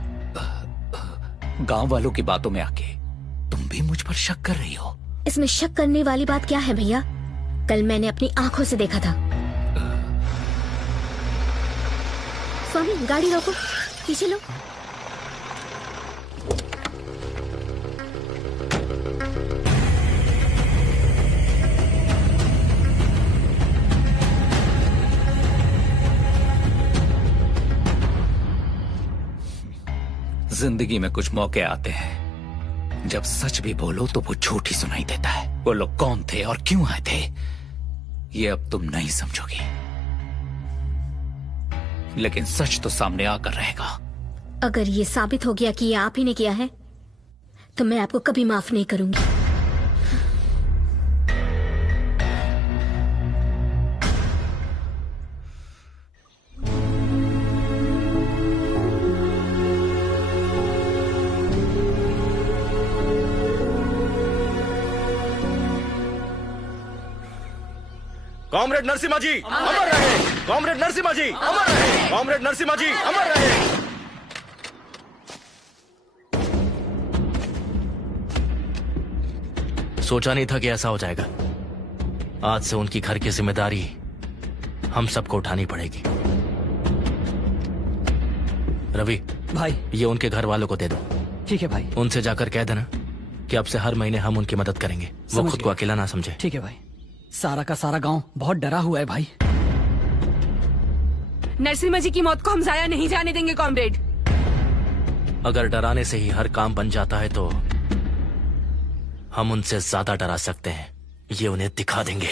गांव वालों की बातों में आके तुम भी मुझ पर शक कर रही हो? इसमें शक करने वाली बात क्या है भैया? कल मैंने अपनी आंखों से देखा था। स्वामी, गाड़ी रोको, पीछे लो। जिंदगी में कुछ मौके आते हैं जब सच भी बोलो तो वो झूठ ही सुनाई देता है। वो लोग कौन थे और क्यों आए थे, ये अब तुम नहीं समझोगी, लेकिन सच तो सामने आकर रहेगा। अगर ये साबित हो गया कि ये आप ही ने किया है, तो मैं आपको कभी माफ नहीं करूंगी। कॉमरेड नरसिम्हा जी अमर रहे। कॉमरेड नरसिम्हा जी अमर रहे। कॉमरेड नरसिम्हा जी अमर रहे। सोचा नहीं था कि ऐसा हो जाएगा। आज से उनकी घर की जिम्मेदारी हम सबको उठानी पड़ेगी। रवि भाई, ये उनके घर वालों को दे दो। ठीक है भाई। उनसे जाकर कह देना कि अब से हर महीने हम उनकी मदद करेंगे, वो समझ खुद को गया। अकेला ना समझे। ठीक है भाई। सारा का सारा गांव बहुत डरा हुआ है भाई। नरसिम्हा जी की मौत को हम जाया नहीं जाने देंगे कॉमरेड। अगर डराने से ही हर काम बन जाता है तो हम उनसे ज्यादा डरा सकते हैं, ये उन्हें दिखा देंगे।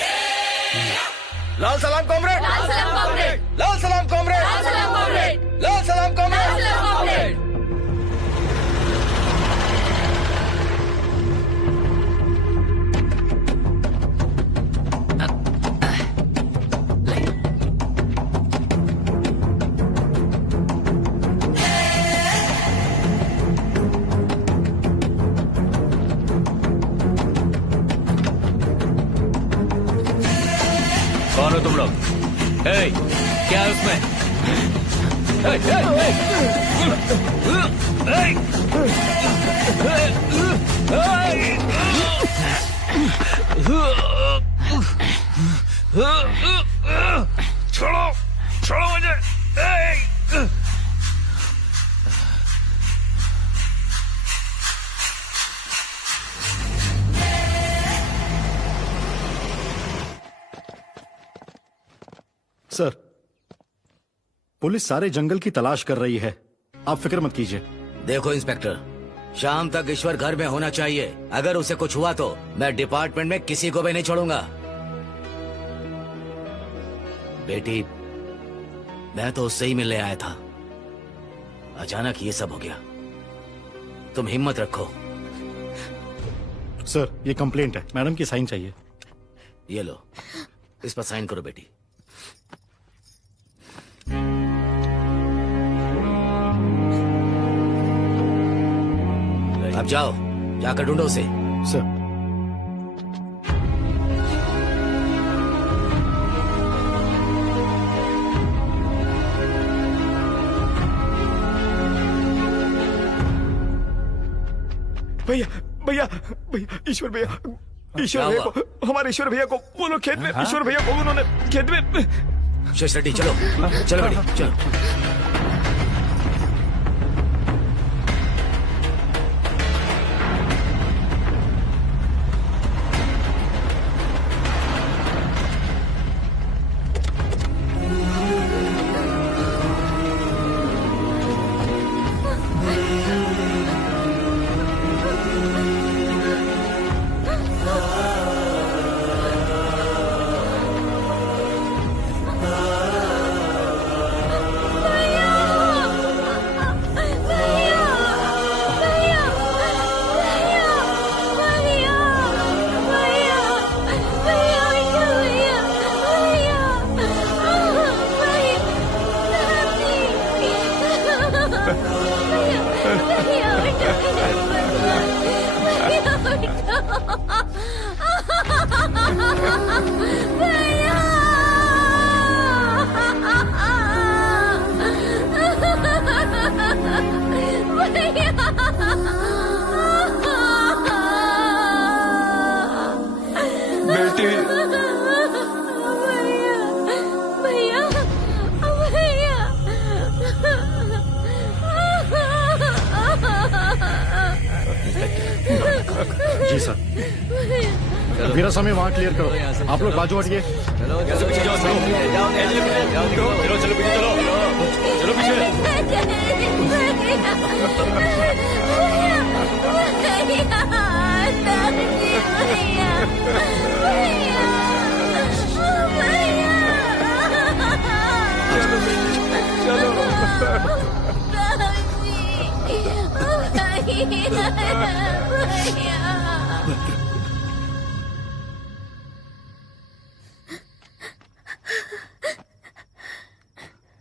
लाल सलाम कॉमरेड। लाल सलाम कॉमरेड। लाल सलाम कॉमरेड। लाल सलाम कॉमरेड। लाल सलाम कॉमरेड। लाल सलाम कॉमरेड। कौन हो तुम लोग? क्या है उसमें? छोड़ो छोड़ो मुझे। सर, पुलिस सारे जंगल की तलाश कर रही है, आप फिक्र मत कीजिए। देखो इंस्पेक्टर, शाम तक ईश्वर घर में होना चाहिए। अगर उसे कुछ हुआ तो मैं डिपार्टमेंट में किसी को भी नहीं छोड़ूंगा। बेटी, मैं तो उससे ही मिलने आया था, अचानक ये सब हो गया। तुम हिम्मत रखो। सर, ये कंप्लेंट है, मैडम की साइन चाहिए। ये लो, इस पर साइन करो बेटी। अब जाओ, जाकर ढूंढो उसे। सर, भैया भैया भैया, ईश्वर भैया, ईश्वर भैया को, हमारे ईश्वर भैया को बोलो खेत में। ईश्वर भैया को उन्होंने खेत में। शेष रेड्डी, चलो चलो बेटी, चलो। जी सर, मेरा समय वहाँ क्लियर करो। आप लोग बाजू हटिए। चलो पीछे जाओ, चलो चलो पीछे चलो, चलो पीछे।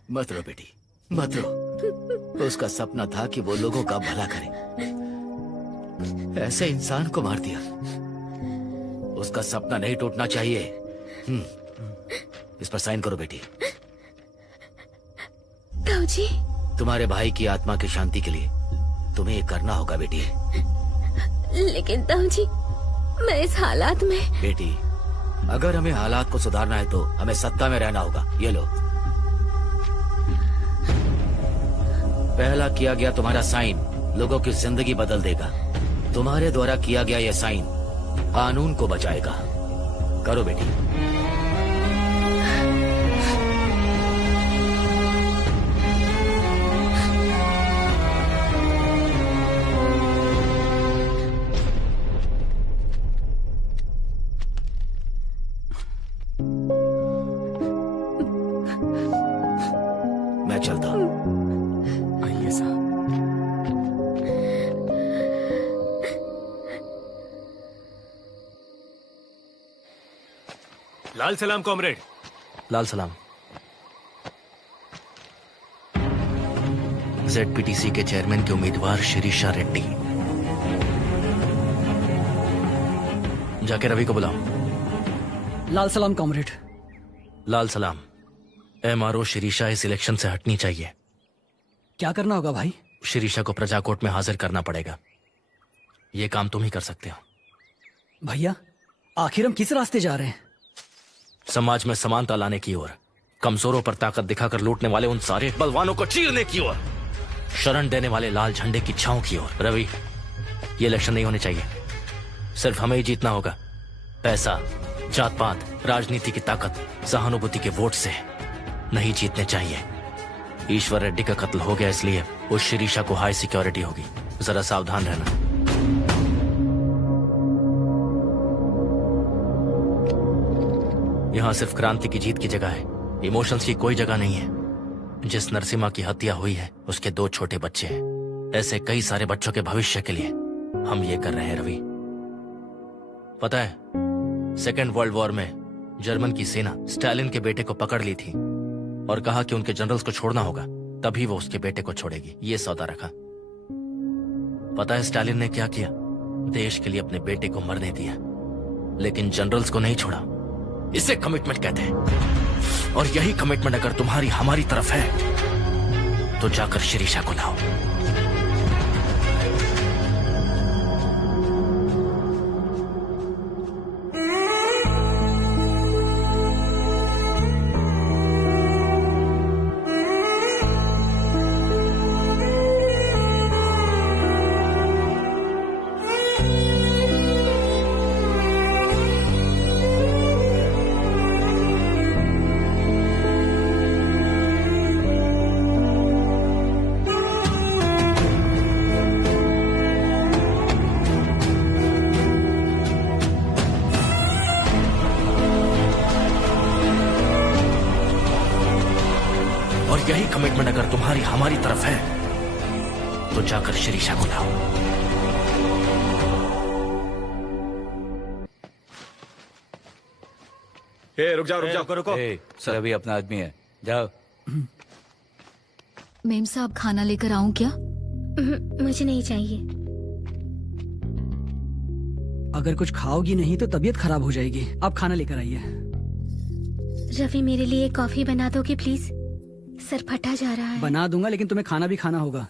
मत रो बेटी, मत रो। उसका सपना था कि वो लोगों का भला करे, ऐसे इंसान को मार दिया। उसका सपना नहीं टूटना चाहिए। इस पर साइन करो बेटी। ताऊ जी, तुम्हारे भाई की आत्मा की शांति के लिए तुम्हें ये करना होगा बेटी। लेकिन ताऊ जी, मैं इस हालात में। बेटी, अगर हमें हालात को सुधारना है तो हमें सत्ता में रहना होगा। ये लो, पहला किया गया तुम्हारा साइन लोगों की जिंदगी बदल देगा। तुम्हारे द्वारा किया गया यह साइन कानून को बचाएगा। करो बेटी। मैं चलता हूँ। आइए साहब। लाल सलाम कॉमरेड। लाल सलाम। ZPTC के चेयरमैन के उम्मीदवार शिरीषा रेड्डी। जाके रवि को बुलाओ। लाल सलाम कॉमरेड। लाल सलाम, एमआरओ शिरीषा इस इलेक्शन से हटनी चाहिए। क्या करना होगा भाई? शिरीषा को प्रजा कोर्ट में हाजिर करना पड़ेगा। ये काम तुम ही कर सकते हो। भैया आखिर हम किस रास्ते जा रहे हैं? समाज में समानता लाने की ओर, कमजोरों पर ताकत दिखाकर लूटने वाले उन सारे बलवानों को चीरने की ओर, शरण देने वाले लाल झंडे की छांव की ओर। रवि, ये इलेक्शन नहीं होने चाहिए। सिर्फ हमें ही जीतना होगा। पैसा, जात पात, राजनीति की ताकत, सहानुभूति के वोट से नहीं जीतने चाहिए। ईश्वर रेड्डी का कत्ल हो गया, इसलिए उस शिरीषा को हाई सिक्योरिटी होगी। जरा सावधान रहना। यहां सिर्फ क्रांति की जीत की जगह है, इमोशंस की कोई जगह नहीं है। जिस नरसिम्हा की हत्या हुई है उसके 2 छोटे बच्चे हैं। ऐसे कई सारे बच्चों के भविष्य के लिए हम ये कर रहे हैं। रवि, पता है, सेकेंड वर्ल्ड वॉर में जर्मन की सेना स्टालिन के बेटे को पकड़ ली थी और कहा कि उनके जनरल्स को छोड़ना होगा, तभी वो उसके बेटे को छोड़ेगी। ये सौदा रखा। पता है स्टालिन ने क्या किया? देश के लिए अपने बेटे को मरने दिया, लेकिन जनरल्स को नहीं छोड़ा। इसे कमिटमेंट कहते हैं। और यही कमिटमेंट अगर तुम्हारी हमारी तरफ है तो जाकर शिरीषा को लाओ। यही कमिटमेंट अगर तुम्हारी हमारी तरफ है तो जाकर शिरीषा को लाओ। रुक जाओ, रुको। सर अभी अपना आदमी है, जाओ। मेम साहब खाना लेकर आऊं क्या? मुझे नहीं चाहिए। अगर कुछ खाओगी नहीं तो तबीयत खराब हो जाएगी। आप खाना लेकर आइए। रवि, मेरे लिए कॉफी बना दोगे प्लीज? सर फटा जा रहा है। बना दूंगा, लेकिन तुम्हें खाना भी खाना होगा।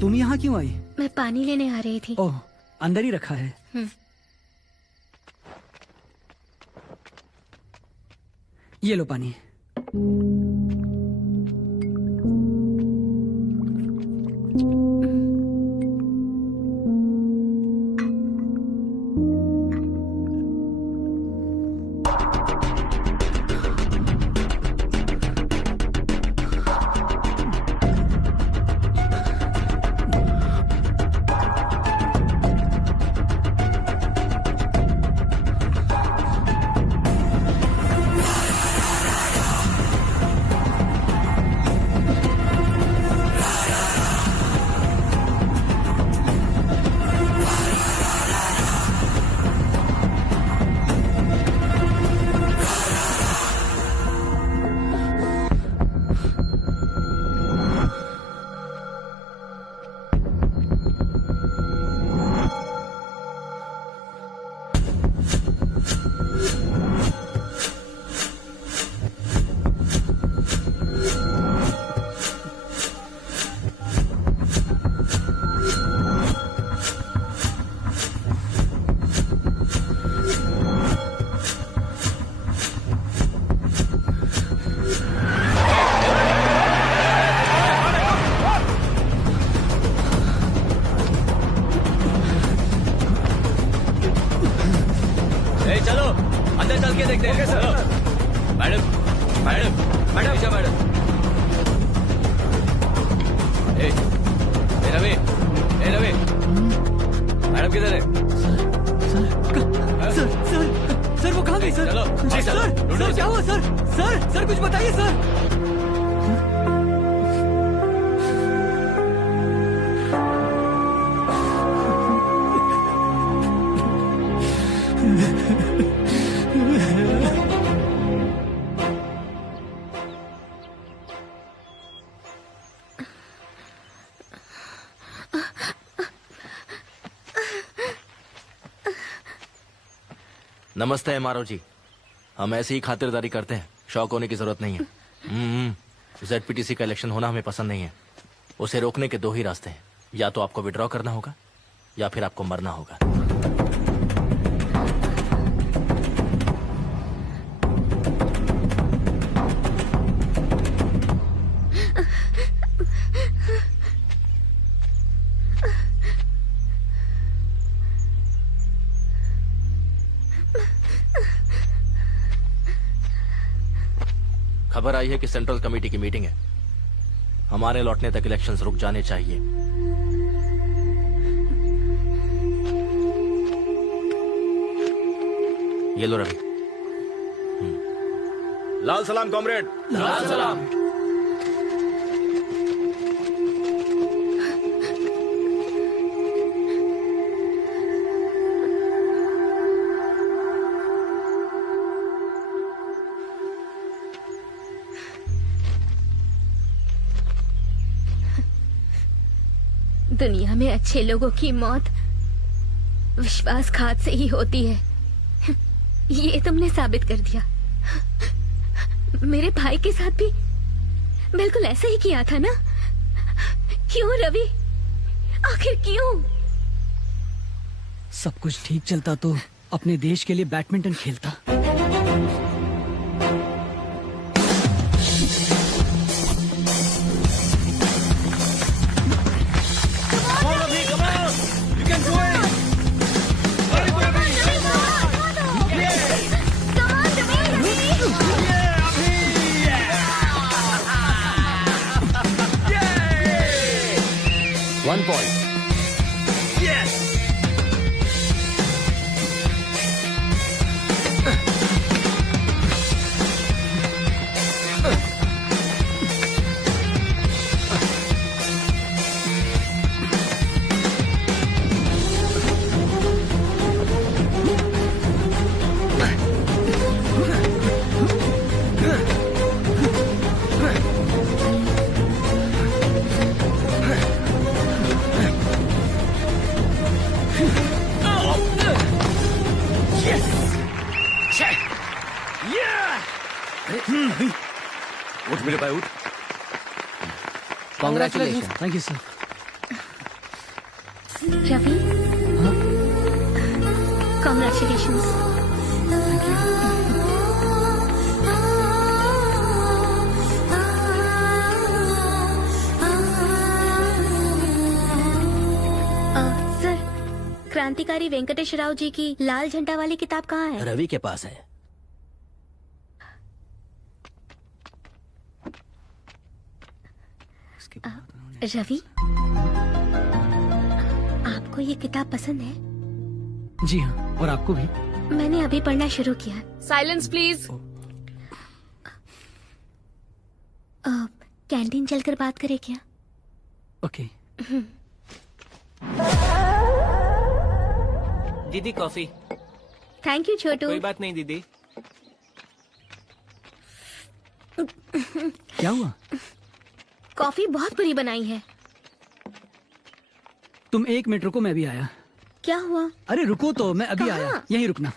तुम यहाँ क्यों आई? मैं पानी लेने आ रही थी। ओह, अंदर ही रखा है। ये लो पानी। चलो अंदर चल के देखते हैं। Madam madam madam madam Ravi, Ravi madam किधर है? सर वो कहाँ गई? सर चलो, सर क्या हुआ? सर कुछ बताइए सर। नमस्ते एमआरओ जी, हम ऐसी ही खातिरदारी करते हैं, शौक होने की जरूरत नहीं है। ZPTC का इलेक्शन होना हमें पसंद नहीं है। उसे रोकने के 2 ही रास्ते हैं, या तो आपको विड्रॉ करना होगा या फिर आपको मरना होगा। खबर आई है कि सेंट्रल कमेटी की मीटिंग है। हमारे लौटने तक इलेक्शंस रुक जाने चाहिए। ये लो रवि। लाल सलाम कॉमरेड। लाल सलाम। दुनिया में अच्छे लोगों की मौत विश्वासघात से ही होती है। ये तुमने साबित कर दिया। मेरे भाई के साथ भी बिल्कुल ऐसा ही किया था ना? क्यों रवि, आखिर क्यों? सब कुछ ठीक चलता तो अपने देश के लिए बैडमिंटन खेलता। One point. Yes. उठ मेरे भाई उठ। Congratulation. Thank you sir. Ravi, congratulation. Sir, क्रांतिकारी वेंकटेश राव जी की लाल झंडा वाली किताब कहाँ है? रवि के पास है। रवि, आपको ये किताब पसंद है? जी हाँ, और आपको भी। मैंने अभी पढ़ना शुरू किया। Silence please. कैंटीन चलकर बात करें क्या? ओके। दीदी कॉफी। थैंक यू छोटू। कोई बात नहीं दीदी। क्या हुआ? कॉफी बहुत बुरी बनाई है। तुम 1 मिनट रुको, मैं भी आया। क्या हुआ? अरे रुको तो, मैं अभी आया। कहाँ? यहीं रुकना।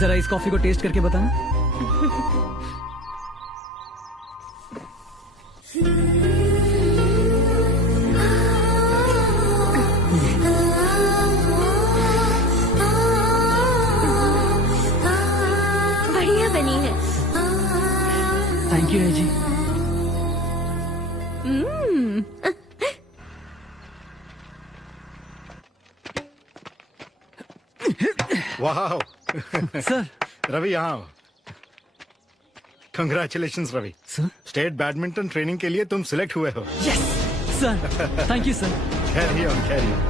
जरा इस कॉफी को टेस्ट करके बताना। बढ़िया बनी है। थैंक यू है जी। वाह सर। रवि यहाँ। Congratulation Ravi. Sir. State badminton training के लिए तुम सिलेक्ट हुए हो। Yes sir, thank you sir. Carry on, carry on.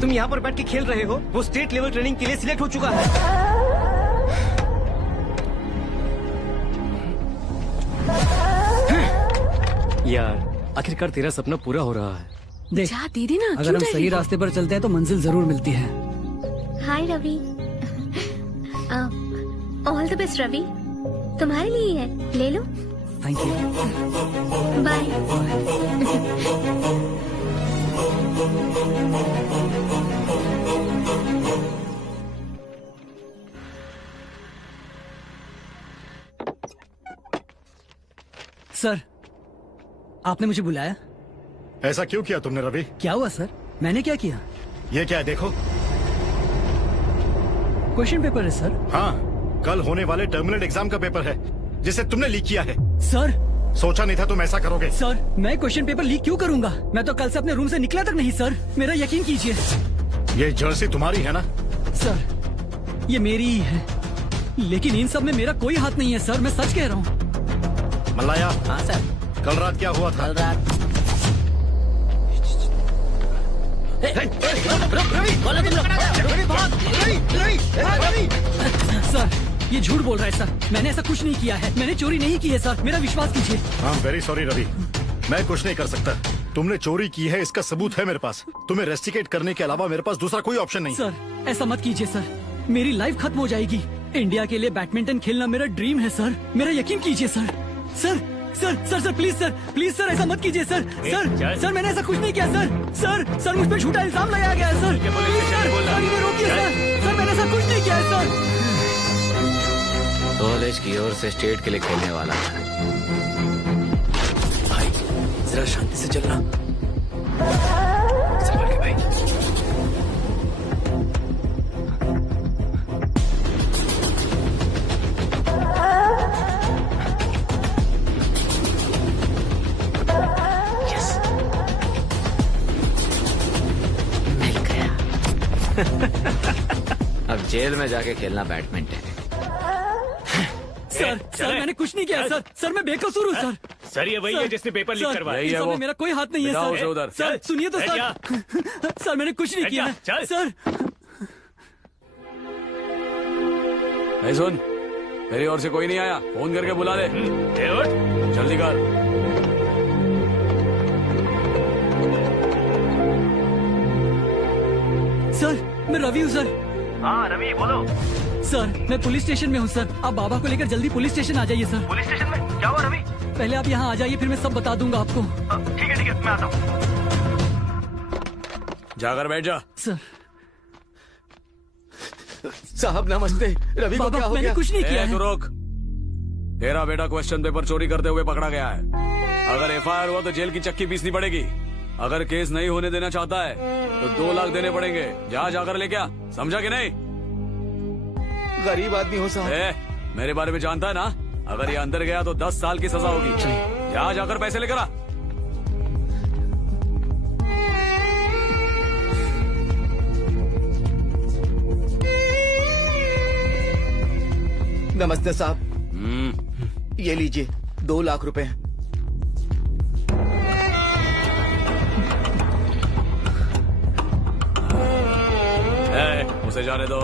तुम यहाँ पर बैठ के खेल रहे हो, वो स्टेट लेवल ट्रेनिंग के लिए सिलेक्ट हो चुका है। यार, आखिरकार तेरा सपना पूरा हो रहा है। देख, जा दीदी ना, अगर क्यों हम डर सही रही हो? रास्ते पर चलते हैं तो मंजिल जरूर मिलती है। Hi Ravi. All the best Ravi, तुम्हारे लिए है, ले लो। Thank you. बाय। सर, आपने मुझे बुलाया? ऐसा क्यों किया तुमने रवि? क्या हुआ सर? मैंने क्या किया? ये क्या है देखो। क्वेश्चन पेपर है सर। हाँ, कल होने वाले टर्मिनल एग्जाम का पेपर है जिसे तुमने लीक किया है। सर, सोचा नहीं था तुम ऐसा करोगे। सर, मैं क्वेश्चन पेपर लीक क्यों करूंगा? मैं तो कल से अपने रूम से निकला तक नहीं सर, मेरा यकीन कीजिए। ये जर्सी तुम्हारी है ना? सर, ये मेरी ही है, लेकिन इन सब में मेरा कोई हाथ नहीं है सर, मैं सच कह रहा हूँ। मल्लाया। हाँ सर। कल रात क्या हुआ था? कल रात सर, ये झूठ बोल रहा है सर, मैंने ऐसा कुछ नहीं किया है, मैंने चोरी नहीं की है सर, मेरा विश्वास कीजिए। I am very sorry Ravi, मैं कुछ नहीं कर सकता। तुमने चोरी की है इसका सबूत है मेरे पास। तुम्हें रेस्टिकेट करने के अलावा मेरे पास दूसरा कोई ऑप्शन नहीं। सर, ऐसा मत कीजिए सर, मेरी लाइफ खत्म हो जाएगी। इंडिया के लिए बैडमिंटन खेलना मेरा ड्रीम है सर, मेरा यकीन कीजिए sir. Sir sir sir sir please sir ऐसा मत कीजिए सर। सर मैंने ऐसा कुछ नहीं किया सर मुझ पर झूठा इल्जाम लगाया गया है सर। प्लीज सर, इन्हें रोकिए सर मैंने ऐसा कुछ नहीं किया है सर। कॉलेज की ओर से स्टेट के लिए खेलने वाला है। भाई जरा शांति से चलना। संभल के भाई। अब जेल में जाके खेलना बैडमिंटन। सर मैंने कुछ नहीं किया सर मैं बेकसूर हूँ सर। सर ये वही है जिसने पेपर लीक करवाया। इस सब में मेरा कोई हाथ नहीं है बिठाओ उसे उधर। सर सुनिए तो सर। सर मैंने कुछ नहीं किया है सर। नहीं सुन, मेरी ओर से कोई नहीं आया, फोन करके बुला ले। जल्दी कर। सर मैं रवि हूँ सर। हाँ रवि बोलो। सर मैं पुलिस स्टेशन में हूँ सर, आप बाबा को लेकर जल्दी पुलिस स्टेशन आ जाइए सर। पुलिस स्टेशन में क्या हुआ रवि? पहले आप यहाँ आ जाइए, फिर मैं सब बता दूंगा आपको। ठीक है मैं आता हूँ। जाकर बैठ जा। सर साहब नमस्ते। रवि को बाबा क्या हो मैंने गया? कुछ नहीं किया तू है। रोक। तेरा बेटा क्वेश्चन पेपर चोरी करते हुए पकड़ा गया है। अगर एफआईआर हुआ तो जेल की चक्की पीसनी पड़ेगी। अगर केस नहीं होने देना चाहता है तो 2 लाख देने पड़ेंगे। जाकर लेके आ, समझा कि नहीं? गरीब आदमी हो साहब। मेरे बारे में जानता है ना? अगर ये अंदर गया तो 10 साल की सजा होगी। जाकर पैसे लेकर आ। नमस्ते साहब, ये लीजिए 2 लाख रुपए। उसे जाने दो।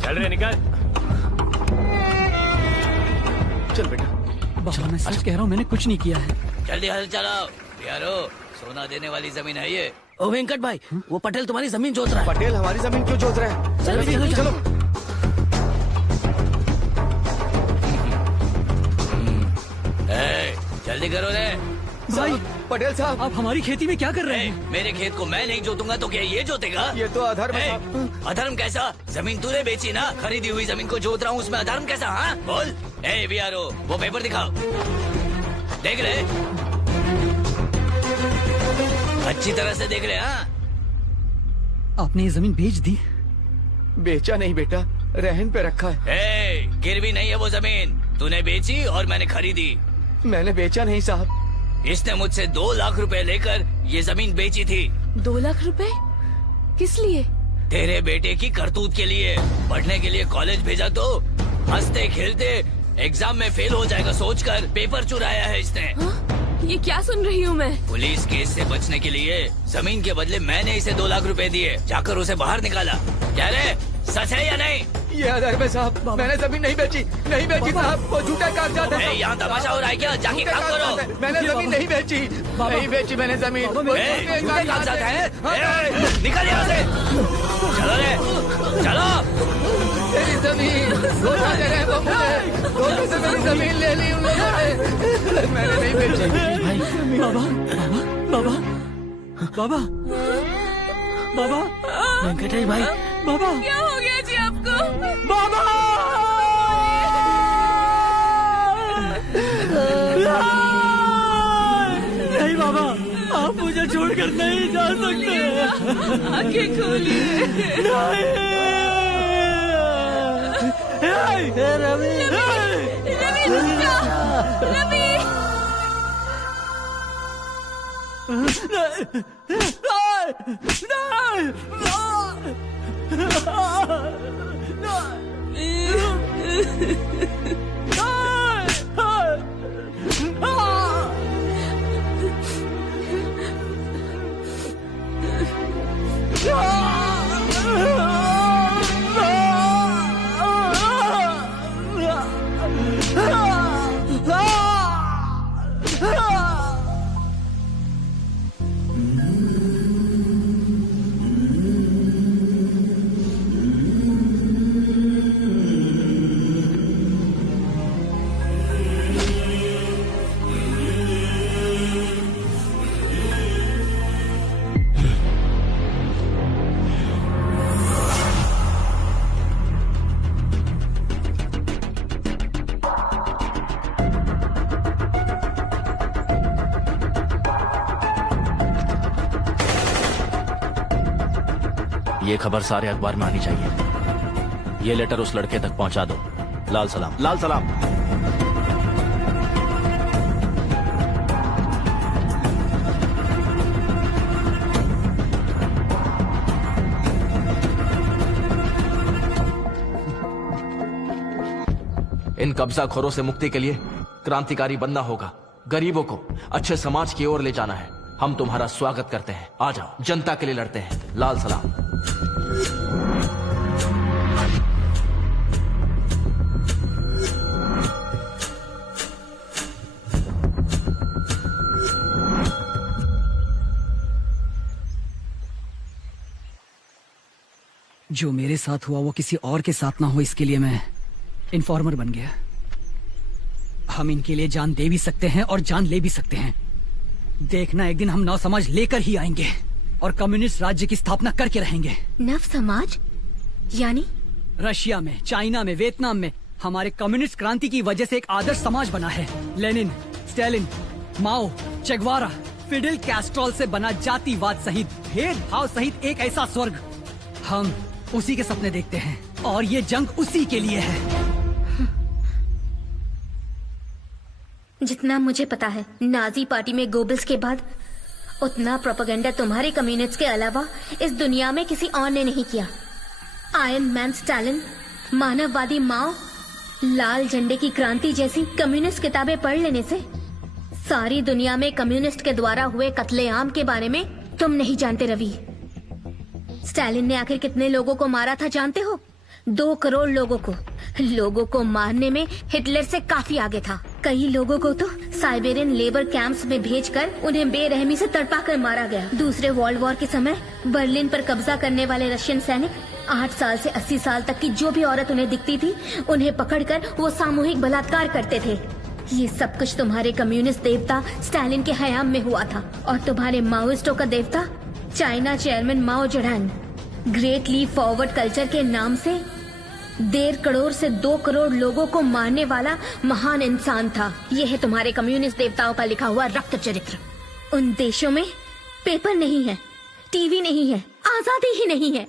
चल रहे निकल। चल बेटा। बाबा मैं सच कह रहा हूँ, मैंने कुछ नहीं किया है। जल्दी हल चलाओ यारो, सोना देने वाली जमीन है ये। ओ वेंकट भाई, वो पटेल तुम्हारी जमीन जोत रहा है। पटेल हमारी जमीन क्यों जोत रहा है? चलो। जल्दी करो रे भाई पटेल साहब, आप हमारी खेती में क्या कर रहे हैं? मेरे खेत को मैं नहीं जोतूंगा तो क्या ये जोतेगा? ये तो अधर्म है साहब। अधर्म कैसा? जमीन तूने बेची ना, खरीदी हुई जमीन को जोत रहा हूँ, उसमें अधर्म कैसा? हाँ बोल। ए वीआरओ, वो पेपर दिखाओ। देख रहे? अच्छी तरह से देख रहे? हाँ आपने ये जमीन बेच दी? बेचा नहीं बेटा, रहन पे रखा है। गिरवी नहीं है वो जमीन, तूने बेची और मैंने खरीदी। मैंने बेचा नहीं साहब। इसने मुझसे 2 लाख रुपए लेकर ये जमीन बेची थी। 2 लाख रुपए किस लिए? तेरे बेटे की करतूत के लिए। पढ़ने के लिए कॉलेज भेजा तो हंसते खेलते एग्जाम में फेल हो जाएगा सोचकर पेपर चुराया है इसने। हाँ? ये क्या सुन रही हूँ मैं? पुलिस केस से बचने के लिए जमीन के बदले मैंने इसे 2 लाख रुपए दिए, जाकर उसे बाहर निकाला। क्या रे, सच है या नहीं? ये आधार पे साहब, मैंने जमीन नहीं बेची साहब, वो झूठा कागजात है। यहाँ तमाशा हो रहा है क्या? जाके काम करो। मैंने जमीन नहीं बेची मैंने जमीन। झूठे कागजात हैं? निकल यहाँ से। चलो रे, चलो। मेरी जमीन धोखा दे रहे हैं वो मुझे, धोखे से मेरी जमीन ले ली उन लोगों ने, मैंने नहीं बेची। बाबा वेंकटेश भाई, बाबा क्या हो गया जी आपको? बाबा नहीं बाबा, आप मुझे छोड़कर नहीं जा सकते। आंखें खोलिए। रवि, रुक जाओ, रवि। ये खबर सारे अखबार में आनी चाहिए। ये लेटर उस लड़के तक पहुंचा दो। लाल सलाम। लाल सलाम। इन कब्जाखोरों से मुक्ति के लिए क्रांतिकारी बनना होगा। गरीबों को अच्छे समाज की ओर ले जाना है। हम तुम्हारा स्वागत करते हैं। आ जाओ, जनता के लिए लड़ते हैं। लाल सलाम। जो मेरे साथ हुआ वो किसी और के साथ ना हो, इसके लिए मैं इन्फॉर्मर बन गया। हम इनके लिए जान दे भी सकते हैं और जान ले भी सकते हैं। देखना, एक दिन हम नव समाज लेकर ही आएंगे और कम्युनिस्ट राज्य की स्थापना करके रहेंगे। नव समाज यानी? रशिया में, चाइना में, वियतनाम में हमारे कम्युनिस्ट क्रांति की वजह से एक आदर्श समाज बना है। लेनिन, स्टालिन, माओ, चेगवारा, फिडेल कैस्ट्रोल से बना जातिवाद सहित, भेदभाव सहित एक ऐसा स्वर्ग। हम उसी के सपने देखते हैं और ये जंग उसी के लिए है। जितना मुझे पता है, नाजी पार्टी में गोबल्स के बाद उतना प्रोपेगेंडा तुम्हारे कम्युनिस्ट के अलावा इस दुनिया में किसी और ने नहीं किया। आयरन मैन स्टालिन, मानववादी माओ, लाल झंडे की क्रांति जैसी कम्युनिस्ट किताबें पढ़ लेने से सारी दुनिया में कम्युनिस्ट के द्वारा हुए कत्लेआम के बारे में तुम नहीं जानते। रवि, स्टालिन ने आखिर कितने लोगों को मारा था जानते हो? 2 करोड़ लोगों को। लोगों को मारने में हिटलर से काफी आगे था। कई लोगों को तो साइबेरियन लेबर कैंप्स में भेजकर उन्हें बेरहमी से तड़पा कर मारा गया। दूसरे वर्ल्ड वॉर के समय बर्लिन पर कब्जा करने वाले रशियन सैनिक 8 साल से 80 साल तक की जो भी औरत उन्हें दिखती थी, उन्हें पकड़कर वो सामूहिक बलात्कार करते थे। ये सब कुछ तुम्हारे कम्युनिस्ट देवता स्टालिन के हयाम में हुआ था। और तुम्हारे माओइस्टों का देवता चाइना चेयरमैन माओ जेडंग ग्रेट लीप फॉरवर्ड कल्चर के नाम से 1.5 करोड़ से 2 करोड़ लोगों को मारने वाला महान इंसान था। ये है तुम्हारे कम्युनिस्ट देवताओं का लिखा हुआ रक्त चरित्र। उन देशों में पेपर नहीं है, टीवी नहीं है, आजादी ही नहीं है।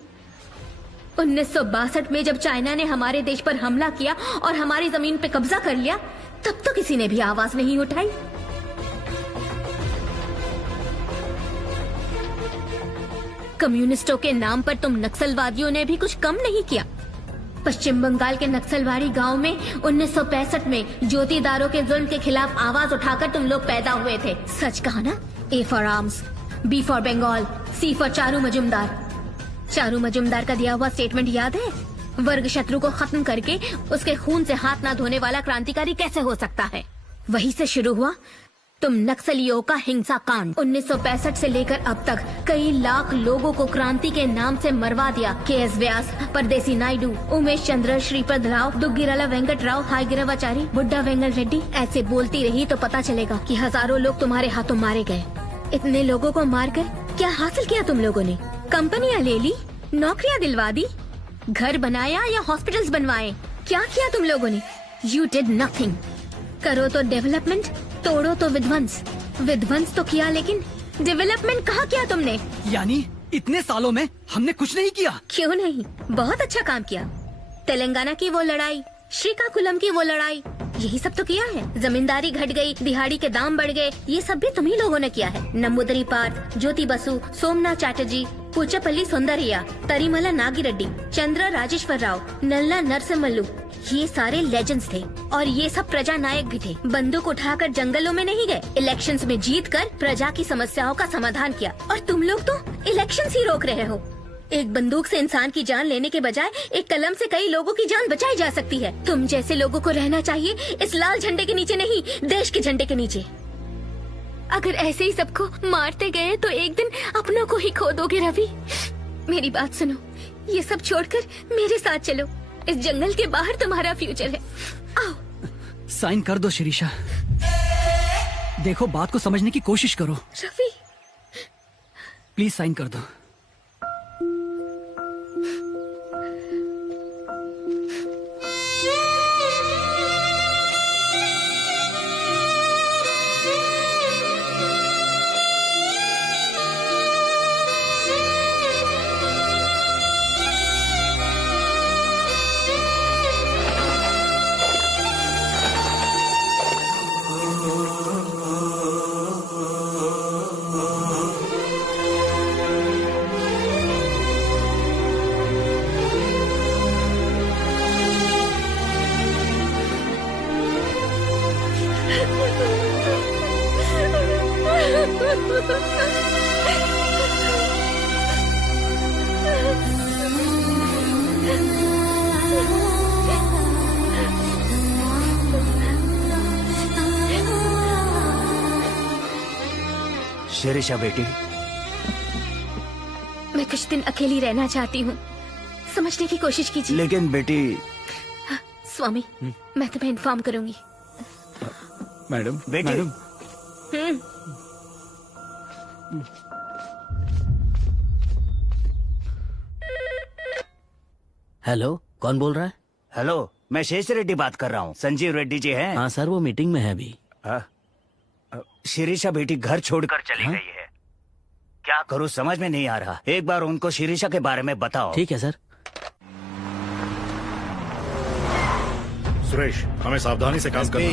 1962 में जब चाइना ने हमारे देश पर हमला किया और हमारी जमीन पे कब्जा कर लिया, तब तो किसी ने भी आवाज नहीं उठाई। कम्युनिस्टों के नाम पर तुम नक्सलवादियों ने भी कुछ कम नहीं किया। पश्चिम बंगाल के नक्सलवाड़ी गांव में 1965 में ज्योतिदारों के जुल्म के खिलाफ आवाज उठाकर तुम लोग पैदा हुए थे। सच कहा ना? A for arms, B for Bengal, C for Charu Majumdar. Charu Majumdar का दिया हुआ स्टेटमेंट याद है? वर्ग शत्रु को खत्म करके उसके खून से हाथ ना धोने वाला क्रांतिकारी कैसे हो सकता है? वहीं से शुरू हुआ तुम नक्सलियों का हिंसा कांड। 1965 से लेकर अब तक कई लाख लोगों को क्रांति के नाम से मरवा दिया। के.एस. व्यास, परदेसी नायडू, उमेश चंद्र, श्रीपद राव, दुग्गिराला वेंकट राव, हाईगिरावाचारी, बुड्ढा वेंगल रेड्डी। ऐसे बोलती रही तो पता चलेगा कि हजारों लोग तुम्हारे हाथों मारे गए। इतने लोगों को मारकर क्या हासिल किया तुम लोगों ने? कंपनियां ले ली, नौकरियां दिलवा दी, घर बनाया या हॉस्पिटल्स बनवाए? क्या किया तुम लोगों ने? You did nothing. करो तो डेवलपमेंट, तोड़ो तो विध्वंस। विध्वंस तो किया लेकिन डेवलपमेंट कहाँ किया तुमने? यानी इतने सालों में हमने कुछ नहीं किया? क्यों नहीं, बहुत अच्छा काम किया। तेलंगाना की वो लड़ाई, श्रीकाकुलम की वो लड़ाई, यही सब तो किया है। जमींदारी घट गई, दिहाड़ी के दाम बढ़ गए, ये सब भी तुम्ही लोगों ने किया है। नंबूदरी पार्थ, ज्योति बसु, सोमनाथ चैटर्जी, पूचपल्ली सुंदरैया, तरीमला नागिरेड्डी, चंद्र राजेश्वर राव, नल्ला नरसिम्हल्लू, ये सारे लेजेंड्स थे। और ये सब प्रजा नायक भी थे। बंदूक उठाकर जंगलों में नहीं गए, इलेक्शंस में जीत कर प्रजा की समस्याओं का समाधान किया। और तुम लोग तो इलेक्शंस ही रोक रहे हो। एक बंदूक से इंसान की जान लेने के बजाय एक कलम से कई लोगों की जान बचाई जा सकती है। तुम जैसे लोगों को रहना चाहिए इस लाल झंडे के नीचे नहीं, देश के झंडे के नीचे। अगर ऐसे ही सबको मारते गए तो एक दिन अपनों को ही खो दोगे रवि। मेरी बात सुनो, ये सब छोड़कर मेरे साथ चलो। इस जंगल के बाहर तुम्हारा फ्यूचर है। आओ। साइन कर दो शिरीषा। देखो, बात को समझने की कोशिश करो। रवि, प्लीज साइन कर दो। शिरीषा बेटी, मैं कुछ दिन अकेली रहना चाहती हूँ, समझने की कोशिश कीजिए। लेकिन बेटी। स्वामी, मैं तुम्हें इन्फॉर्म करूंगी। मैडम, बेटी। मैडम, हेलो, कौन बोल रहा है? हेलो, मैं शेष रेड्डी बात कर रहा हूँ। संजीव रेड्डी जी हैं? हाँ सर, वो मीटिंग में है अभी। शिरीषा बेटी घर छोड़कर चली गई है। क्या करूँ समझ में नहीं आ रहा। एक बार उनको शिरीषा के बारे में बताओ। ठीक है सर। सुरेश, हमें सावधानी से काम करना।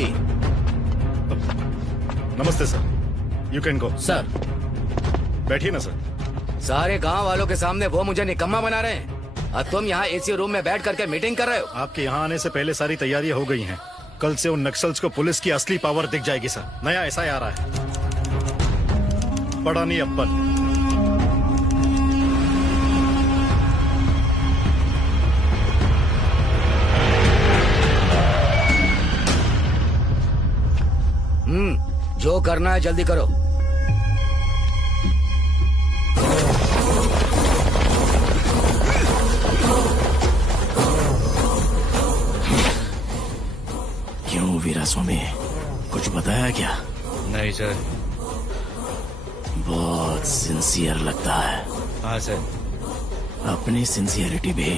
नमस्ते sir, you can go. Sir, बैठिए ना सर। सारे गांव वालों के सामने वो मुझे निकम्मा बना रहे हैं और तुम यहाँ एसी रूम में बैठ करके मीटिंग कर रहे हो। आपके यहाँ आने से पहले सारी तैयारियां हो गई हैं। कल से उन नक्सल्स को पुलिस की असली पावर दिख जाएगी सर। नया ऐसा आ रहा है, बड़ा नहीं अप्पन। जो करना है जल्दी करो। क्यों वीरा स्वामी, कुछ बताया क्या? नहीं सर। बहुत सिंसियर लगता है। हाँ सर। अपनी सिंसियरिटी भी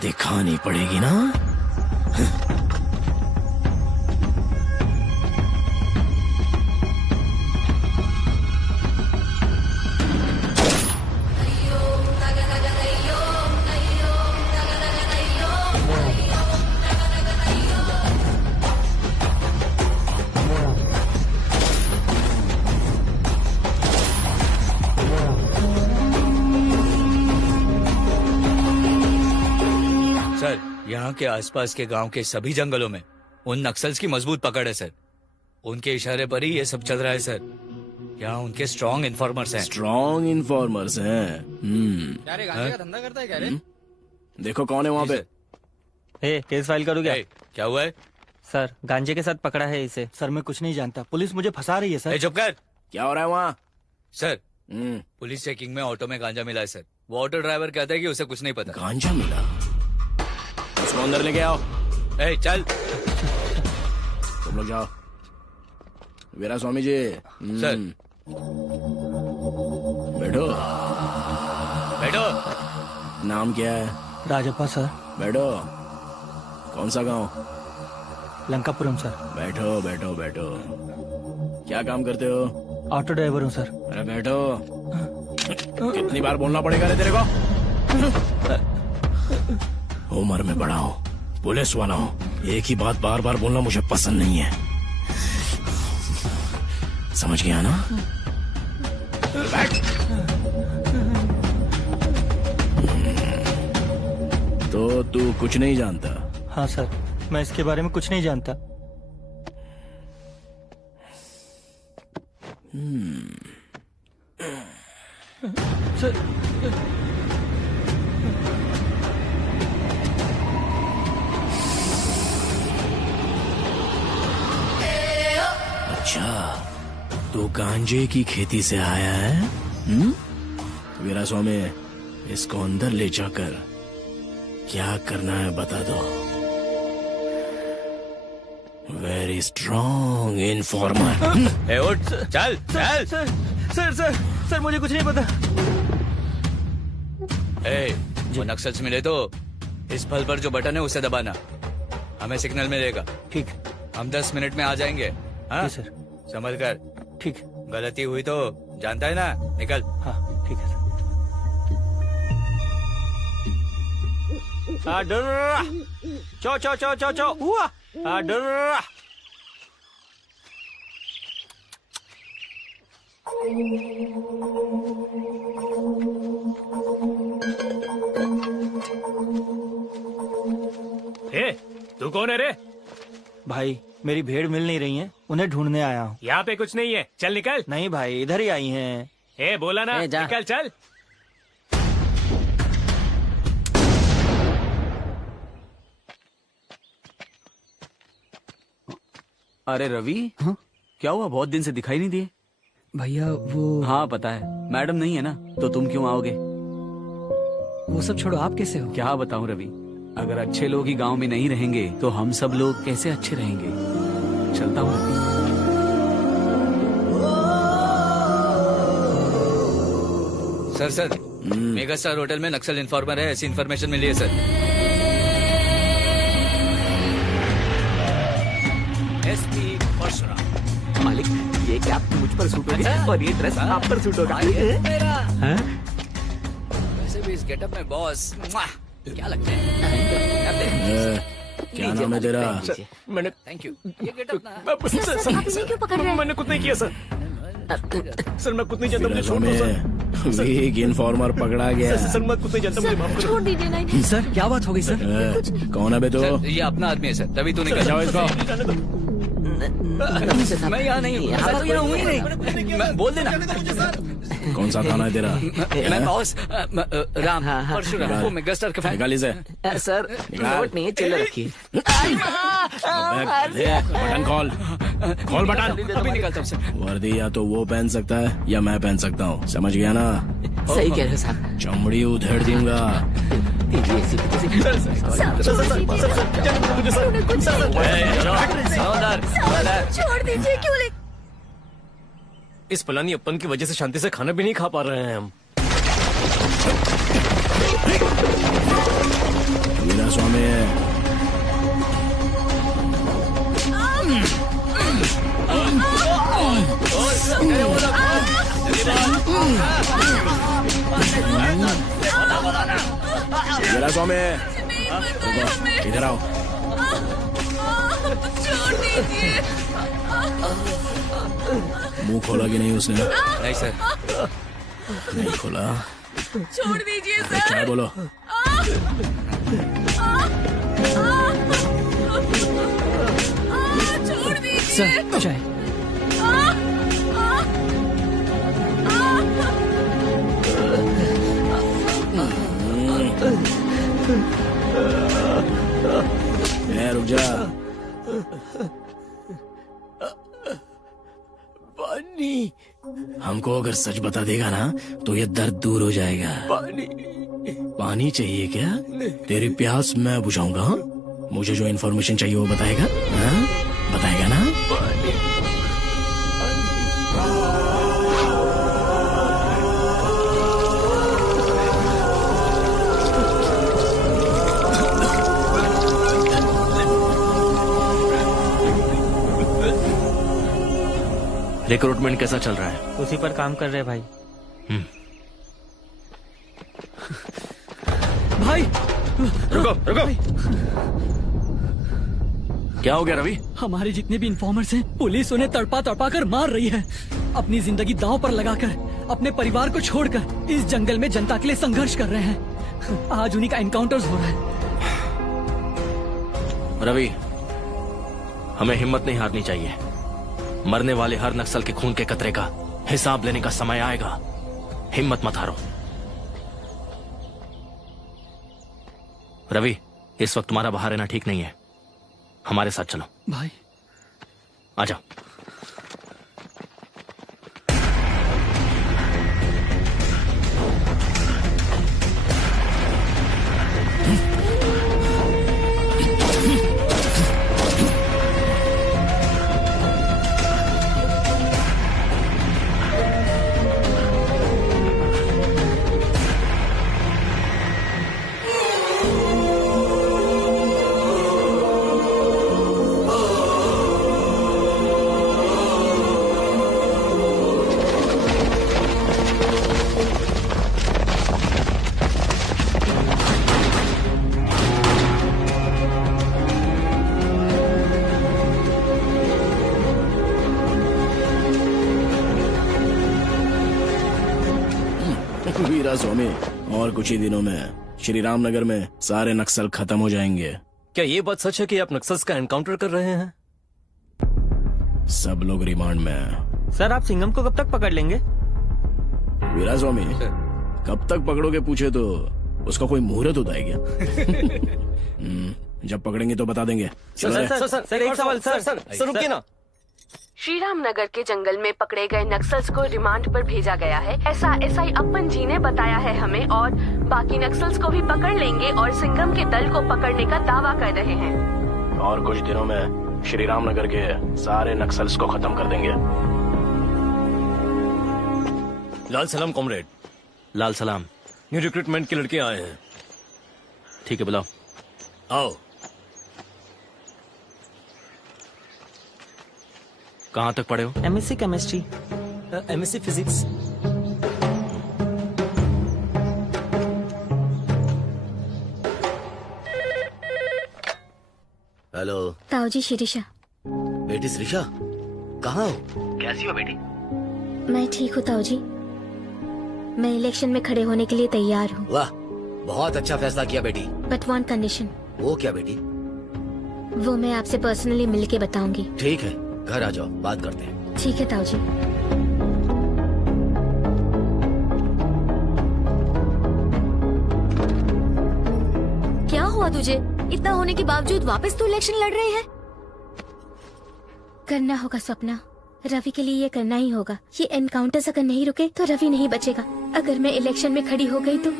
दिखानी पड़ेगी ना। सर, यहाँ के आसपास के गांव के सभी जंगलों में उन नक्सल्स की मजबूत पकड़ है सर। उनके इशारे पर ही ये सब चल रहा है सर। यहाँ उनके स्ट्रॉन्ग इन्फॉर्मर्स हैं। स्ट्रॉन्ग इन्फॉर्मर्स हैं। क्या रे, गांजे का धंधा करता है क्या रे? देखो कौन है वहाँ पे। केस फाइल करो क्या? क्या हुआ है? सर गांजे के साथ पकड़ा है इसे। सर मैं कुछ नहीं जानता, पुलिस मुझे फंसा रही है सर। चुप कर। क्या हो रहा है वहाँ? सर पुलिस चेकिंग में ऑटो में गांजा मिला है सर। वो ऑटो ड्राइवर कहता है कि उसे कुछ नहीं पता। गांजा मिला? उसको अंदर लेके आओ। चल तुम लोग जाओ। वीरा स्वामी जी। सर बैठो। बैठो। नाम क्या है? राजप्पा सर। बैठो। कौन सा गांव? लंकापुरम सर। बैठो बैठो बैठो। क्या काम करते हो? ऑटो ड्राइवर हूँ सर। अरे बैठो। कितनी बार बोलना पड़ेगा रे तेरे को? उम्र में बड़ा हूँ, पुलिस वाला हूँ, एक ही बात बार बार बोलना मुझे पसंद नहीं है। समझ गया ना? बैठ। तो तू कुछ नहीं जानता? हाँ सर, मैं इसके बारे में कुछ नहीं जानता। सर अच्छा, तू गांजे की खेती से आया है? वीरा स्वामी, इसको अंदर ले जाकर क्या करना है बता दो। Very strong informer. उठ, चल चल। सर सर सर सर मुझे कुछ नहीं पता। वो नक्सल से मिले तो इस फल पर जो बटन है उसे दबाना, हमें सिग्नल मिलेगा। ठीक। हम 10 मिनट में आ जाएंगे। हाँ सर। संभल कर। ठीक। गलती हुई तो जानता है ना, निकल। हाँ ठीक है सर। चो चो चो चो चो हुआ। तू कौन है रे? भाई मेरी भेड़ मिल नहीं रही है, उन्हें ढूंढने आया हूँ। यहाँ पे कुछ नहीं है, चल निकल। नहीं भाई, इधर ही आई हैं। बोला ना, निकल चल। अरे रवि, क्या हुआ? बहुत दिन से दिखाई नहीं दिए। भैया वो। हाँ पता है, मैडम नहीं है ना, तो तुम क्यों आओगे? वो सब छोड़ो, आप कैसे हो? क्या बताऊं रवि, अगर अच्छे लोग ही गांव में नहीं रहेंगे तो हम सब लोग कैसे अच्छे रहेंगे? चलता हूँ Ravi. Sir mega star hotel में नक्सल इन्फॉर्मर है, ऐसी इन्फॉर्मेशन मिली है सर। एसपी परशुराम। मालिक, ये कैप मुझ पर सूट होगी और ये ड्रेस आप पर सूट होगा। वैसे भी इस गेटअप में बॉस क्या लगता है? क्या नाम है तेरा? मैंने थैंक यू। ये गेटअप ना क्यों पकड़ रहे हैं? मैंने कुछ नहीं किया सर। सर मैं कुछ नहीं जानता, मुझे छोड़ दो सर। वीक इन्फॉर्मर पकड़ा गया। सर मैं कुछ नहीं जानता, मुझे माफ करो। छोड़ दीजिए ना। सर क्या बात हो गई सर? कौन है बे तू? सर, ये अपना आदमी है सर, तभी तू निकल जाओ इसको। मैं यहाँ नहीं हूँ। मैं बोल देना। कौन सा थाना है तेरा? मैं बॉस राम परशुराम, वो मेगा स्टार का फैन। निकाल इसे। सर नोट नहीं है, चिल्ला रखिए। बटन खोल, खोल बटन। अभी निकलता हूँ सर। वर्दी या तो वो पहन सकता है या मैं पहन सकता हूँ, समझ गया ना? सही कह रहे हो साहब। चमड़ी उधेड़ दूंगा। छोड़ दीजिए। क्यों ले? इस फलानी अपन की वजह से शांति से खाना भी नहीं खा पा रहे हैं हम। वीरा स्वामी, वीरा स्वामी, इधर आओ। छोड़ दीजिए। मुंह खोला कि नहीं उसने? नहीं सर। नहीं खोला? छोड़ दीजिए क्या सर। है बोलो? छोड़ दीजिए सर चाय। पानी। हमको अगर सच बता देगा ना तो ये दर्द दूर हो जाएगा। पानी चाहिए क्या? तेरी प्यास मैं बुझाऊंगा। हाँ? मुझे जो इन्फॉर्मेशन चाहिए वो बताएगा। हाँ? बताएगा ना? रिक्रूटमेंट कैसा चल रहा है? उसी पर काम कर रहे हैं भाई। भाई रुको रुको। क्या हो गया रवि? हमारे जितने भी इन्फॉर्मर्स हैं पुलिस उन्हें तड़पा तड़पा कर मार रही है। अपनी जिंदगी दांव पर लगाकर अपने परिवार को छोड़कर इस जंगल में जनता के लिए संघर्ष कर रहे हैं। आज उन्हीं का एनकाउंटर्स हो रहा है। रवि, हमें हिम्मत नहीं हारनी चाहिए। मरने वाले हर नक्सल के खून के कतरे का हिसाब लेने का समय आएगा। हिम्मत मत हारो। रवि, इस वक्त तुम्हारा बाहर रहना ठीक नहीं है। हमारे साथ चलो। भाई आ जाओ। वीरा स्वामी, और कुछ ही दिनों में श्री रामनगर में सारे नक्सल खत्म हो जाएंगे। क्या ये बात सच है कि आप नक्सल्स का एनकाउंटर कर रहे हैं? सब लोग रिमांड में हैं। सर आप सिंघम को कब तक पकड़ लेंगे? वीरा स्वामी, कब तक पकड़ोगे पूछे तो उसका कोई मुहूर्त होता है क्या? जब पकड़ेंगे तो बता देंगे। चलो रे। सर एक सवाल। सर रुकिए ना। श्री राम नगर के जंगल में पकड़े गए नक्सल्स को रिमांड पर भेजा गया है, ऐसा एसआई अप्पन जी ने बताया है हमें। और बाकी नक्सल्स को भी पकड़ लेंगे और सिंघम के दल को पकड़ने का दावा कर रहे हैं। और कुछ दिनों में श्री रामनगर के सारे नक्सल्स को खत्म कर देंगे। लाल सलाम कॉमरेड। लाल सलाम। न्यू रिक्रूटमेंट के लड़के आए हैं। ठीक है, बुलाओ। आओ। कहाँ तक पढ़े हो? MSc chemistry. MSc physics. Hello ताऊ जी, शिरीषा। बेटी श्रीषा, कहाँ हो? कैसी हो बेटी? मैं ठीक हूँ ताऊ जी। मैं इलेक्शन में खड़े होने के लिए तैयार हूँ। वाह, बहुत अच्छा फैसला किया बेटी। But one condition. वो क्या बेटी? वो मैं आपसे पर्सनली मिल के बताऊंगी। ठीक है, घर आ जाओ, बात करते हैं। ठीक है ताऊ जी। क्या हुआ तुझे? इतना होने के बावजूद वापस तू इलेक्शन लड़ रही है? करना होगा स्वप्ना, रवि के लिए ये करना ही होगा। ये एनकाउंटर्स अगर नहीं रुके तो रवि नहीं बचेगा। अगर मैं इलेक्शन में खड़ी हो गई तो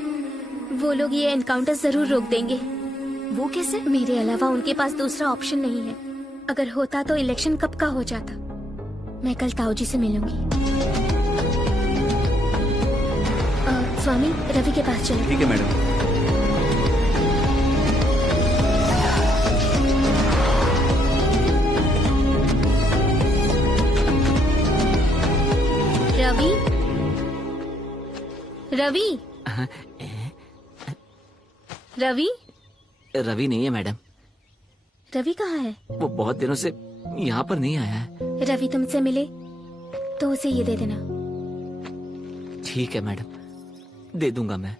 वो लोग ये एनकाउंटर्स जरूर रोक देंगे। वो कैसे? मेरे अलावा उनके पास दूसरा ऑप्शन नहीं है। अगर होता तो इलेक्शन कब का हो जाता। मैं कल ताऊ जी से मिलूंगी। स्वामी, रवि के पास चलो। ठीक है मैडम। रवि, रवि, रवि। रवि नहीं है मैडम। रवि कहाँ है? वो बहुत दिनों से यहाँ पर नहीं आया है। रवि तुमसे मिले तो उसे ये दे देना। ठीक है मैडम, दे दूंगा मैं।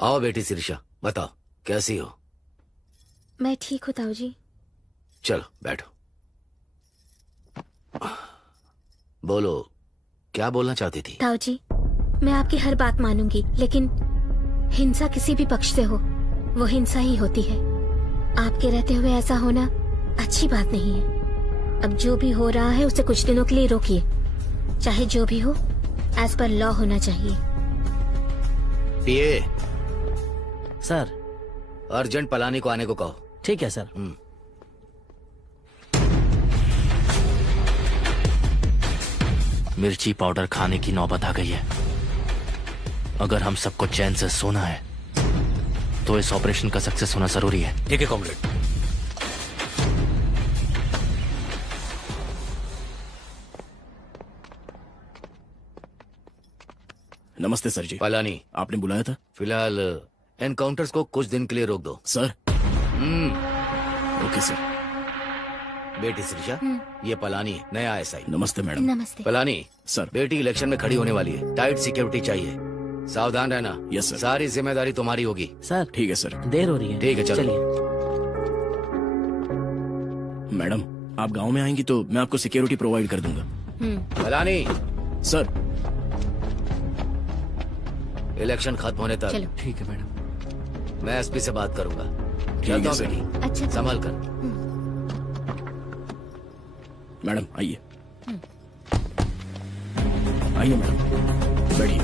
आओ बेटी शिरीषा, बताओ कैसी हो? मैं ठीक हूँ ताऊ जी। चलो बैठो। बोलो, क्या बोलना चाहती थी? ताऊ जी, मैं आपकी हर बात मानूंगी, लेकिन हिंसा किसी भी पक्ष से हो, वो हिंसा ही होती है। आपके रहते हुए ऐसा होना अच्छी बात नहीं है। अब जो भी हो रहा है उसे कुछ दिनों के लिए रोकिए। चाहे जो भी हो, एज पर लॉ होना चाहिए। पीए, सर। अर्जेंट पलानी को आने को कहो। ठीक है सर। मिर्ची पाउडर खाने की नौबत आ गई है। अगर हम सबको चैन से सोना है तो इस ऑपरेशन का सक्सेस होना जरूरी है। ठीक है कॉमरेड। नमस्ते सर जी। पलानी, आपने बुलाया था? फिलहाल एनकाउंटर्स को कुछ दिन के लिए रोक दो। सर। Okay sir. बेटी श्रीषा, ये पलानी है, नया एसआई। नमस्ते मैडम। नमस्ते। पलानी सर। बेटी इलेक्शन में खड़ी होने वाली है, टाइट सिक्योरिटी चाहिए, सावधान रहना। Yes sir. सारी जिम्मेदारी तुम्हारी होगी। सर ठीक है सर। देर हो रही है। ठीक है, चलो। चलिए। मैडम, आप गांव में आएंगी तो मैं आपको सिक्योरिटी प्रोवाइड कर दूंगा। पलानी, सर। इलेक्शन खत्म होने तक चलो। ठीक है मैडम। मैं एसपी से बात करूंगा। ठीक है चलता हूं सर। बेटी, अच्छा। संभाल कर। मैडम आइए। आइए मैडम, बैठिए।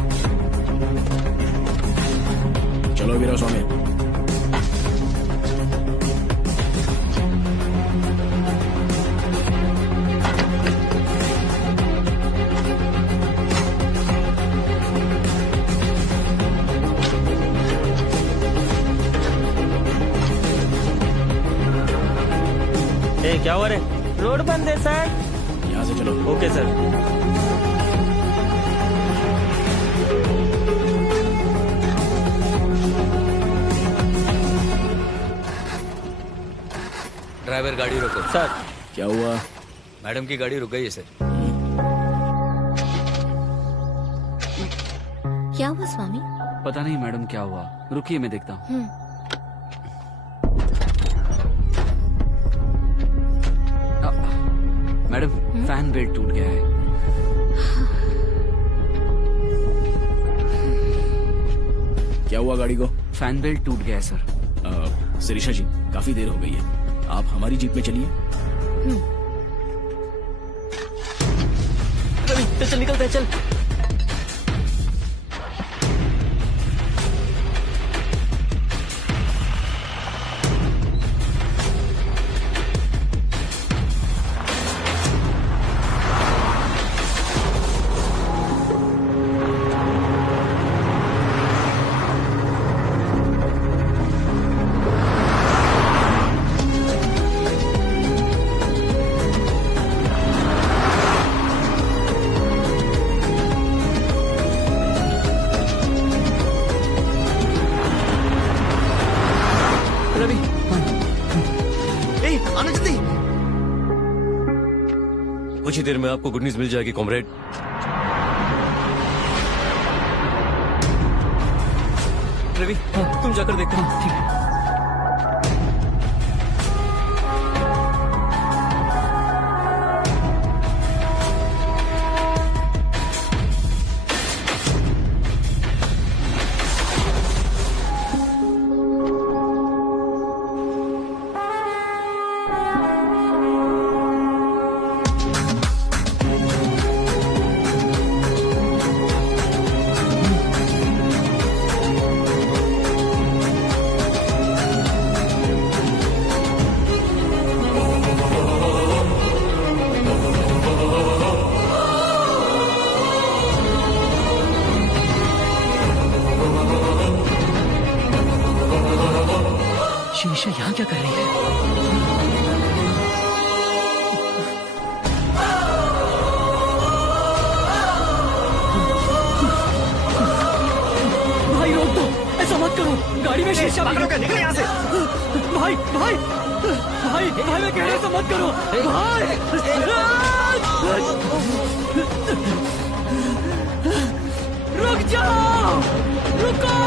चलो वीरा स्वामी। क्या हुआ रे? रोड बंद है सर। यहाँ से चलो। Okay sir. ड्राइवर गाड़ी रोको। सर। क्या हुआ? मैडम की गाड़ी रुक गई है सर। क्या हुआ स्वामी? पता नहीं मैडम क्या हुआ, रुकिए मैं देखता हूँ। मैडम, फैन बेल्ट टूट गया है। क्या हुआ गाड़ी को? फैन बेल्ट टूट गया है सर। शिरीषा जी, काफी देर हो गई है, आप हमारी जीप में चलिए। रवि, चल निकलते हैं, चल। कुछ ही देर में आपको गुड न्यूज मिल जाएगी कॉमरेड। रवि, तुम जाकर देखो। ठीक है। शीशा यहाँ क्या कर रही है? भाई रोक दो, ऐसा मत करो। गाड़ी में शीशा निकल यहाँ से। भाई भाई भाई भाई, मैं कह रहा हूं ऐसा मत करो। भाई रुक जाओ, रुको।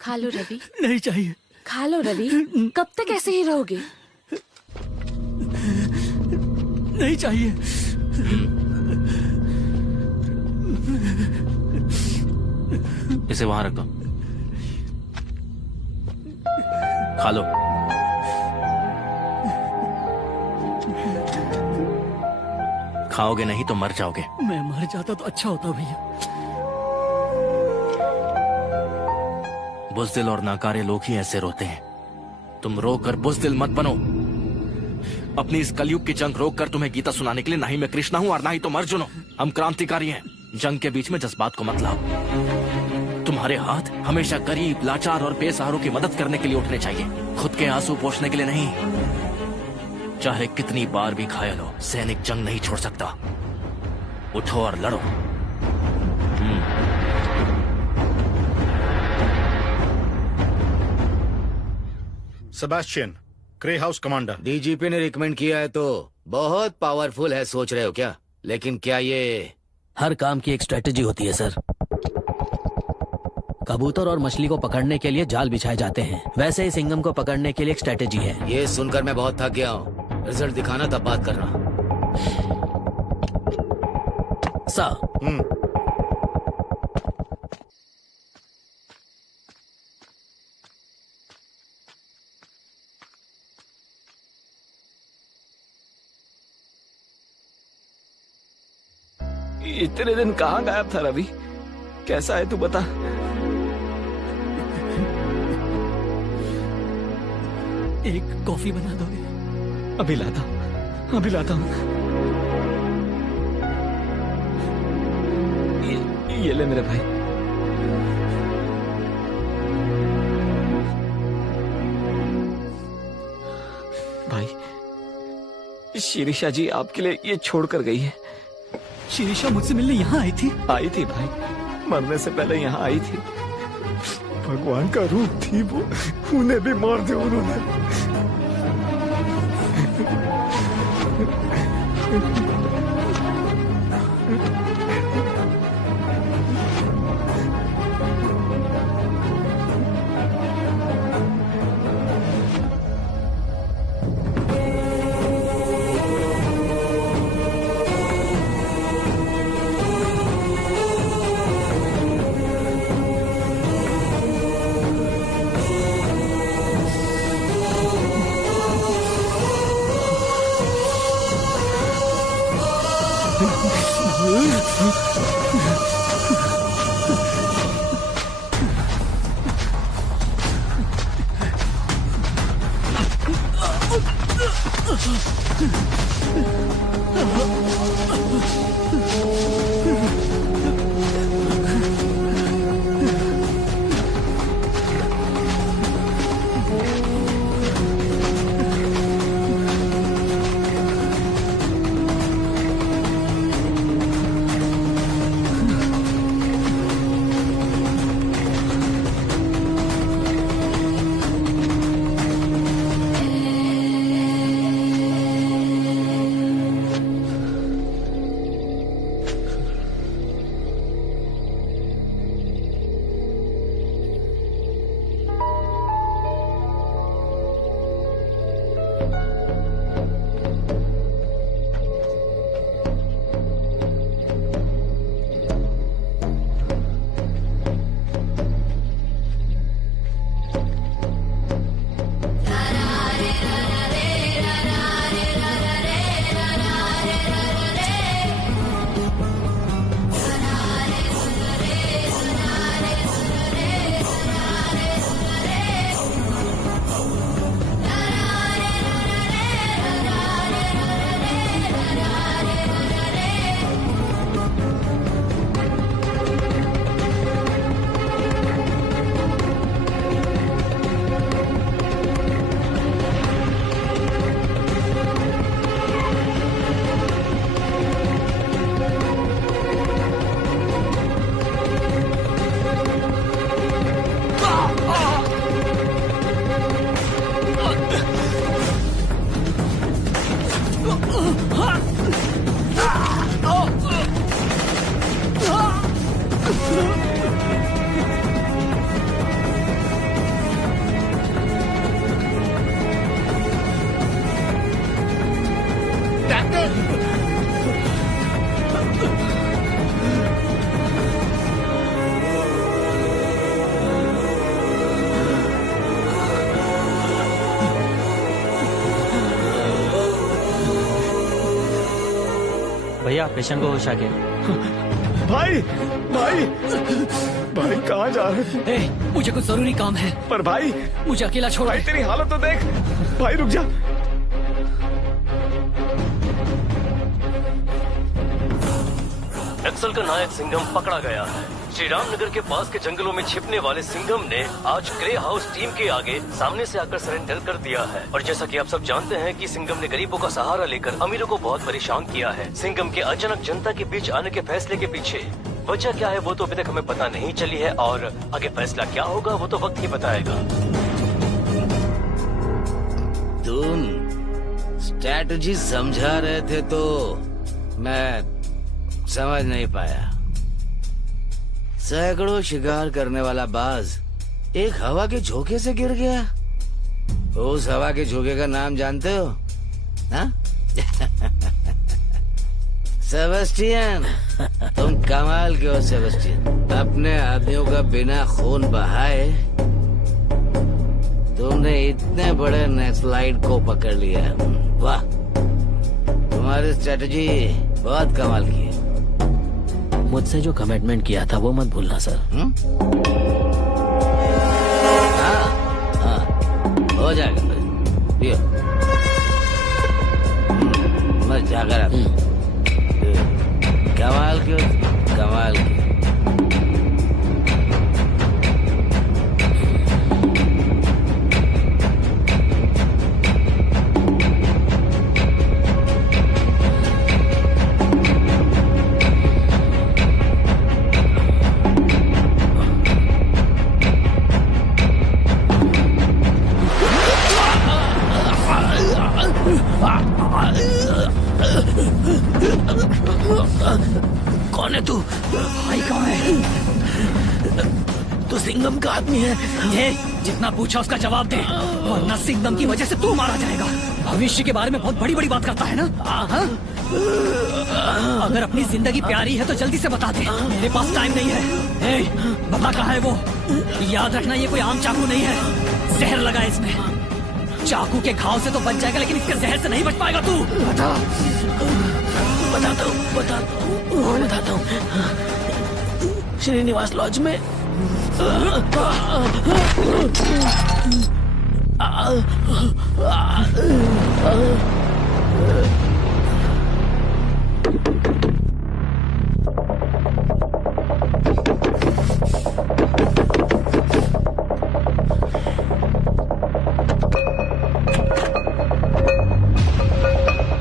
खा लो रवि। नहीं चाहिए। खा लो रवि। कब तक ऐसे ही रहोगे? नहीं चाहिए। इसे वहां रख दो। खा लो। खाओगे नहीं तो मर जाओगे। मैं मर जाता तो अच्छा होता भैया। बुज़दिल और नाकारे लोग ही ऐसे रोते हैं। तुम रो कर बुज़दिल मत बनो। अपनी इस कलयुग की जंग रोक कर तुम्हें गीता सुनाने के लिए ना ही मैं कृष्णा हूं और ना ही तुम अर्जुन हो। हम क्रांतिकारी हैं। जंग के बीच में जज्बात को मत लाओ। तुम्हारे हाथ हमेशा गरीब, लाचार और बेसहारों की मदद करने के लिए उठने चाहिए, खुद के आंसू पोंछने के लिए नहीं। चाहे कितनी बार भी घायल हो, सैनिक जंग नहीं छोड़ सकता। उठो और लड़ो। Sebastian, grey house commander. DGP ने रिकमेंड किया है तो बहुत पावरफुल है, सोच रहे हो क्या? लेकिन क्या ये हर काम की एक स्ट्रेटेजी होती है सर। कबूतर और मछली को पकड़ने के लिए जाल बिछाए जाते हैं, वैसे ही सिंघम को पकड़ने के लिए एक स्ट्रेटेजी है। ये सुनकर मैं बहुत थक गया हूँ। रिजल्ट दिखाना तब बात करना। सर, इतने दिन कहाँ गायब था रवि? कैसा है तू बता। एक कॉफी बना दोगे? अभी लाता हूँ। ये ले मेरे भाई। भाई, शिरीषा जी आपके लिए ये छोड़ कर गई है। शिरीषा मुझसे मिलने यहाँ आई थी? आई थी भाई, मरने से पहले यहाँ आई थी। भगवान का रूप थी वो, उन्हें भी मार दिया उन्होंने। भैया पेशेंट को होश आ गया। भाई भाई भाई कहाँ जा रहे थे? मुझे कुछ जरूरी काम है। पर भाई मुझे अकेला छोड़ भाई तेरी हालत तो देख। भाई रुक जा। नक्सल का नायक सिंघम पकड़ा गया है। श्री राम नगर के पास के जंगलों में छिपने वाले सिंघम ने आज ग्रे हाउस टीम के आगे सामने से आकर सरेंडर कर दिया है। और जैसा कि आप सब जानते हैं कि सिंघम ने गरीबों का सहारा लेकर अमीरों को बहुत परेशान किया है। सिंघम के अचानक जनता के बीच आने के फैसले के पीछे वजह क्या है वो तो अभी तक हमें पता नहीं चली है, और आगे फैसला क्या होगा वो तो वक्त ही बताएगा। तुम स्ट्रैटेजी समझा रहे थे तो मैं समझ नहीं पाया। सैकड़ों शिकार करने वाला बाज एक हवा के झोंके से गिर गया। उस हवा के झोंके का नाम जानते हो? हाँ? सेबेस्टियन, तुम कमाल के हो सेबेस्टियन। अपने आदमियों का बिना खून बहाए तुमने इतने बड़े नक्सलाइट को पकड़ लिया। वाह, तुम्हारी स्ट्रेटजी बहुत कमाल की है। मुझसे जो कमिटमेंट किया था वो मत भूलना सर। हाँ, हो जाएगा। पियो, मत जाकर कमाल की हो, कमाल की। कौन है तू? भाई कौन है? तू सिंघम का आदमी है। ये जितना पूछा उसका जवाब दे, वरना सिंघम की वजह से तू मारा जाएगा। भविष्य के बारे में बहुत बड़ी बड़ी बात करता है ना? हाँ? अगर अपनी जिंदगी प्यारी है तो जल्दी से बता दे, मेरे पास टाइम नहीं है। बता कहाँ है वो? याद रखना ये कोई आम चाकू नहीं है, जहर लगा है इसमें। चाकू के घाव से तो बच जाएगा लेकिन इसके जहर से नहीं बच पाएगा तू। बता। बताता हूँ। श्रीनिवास लॉज में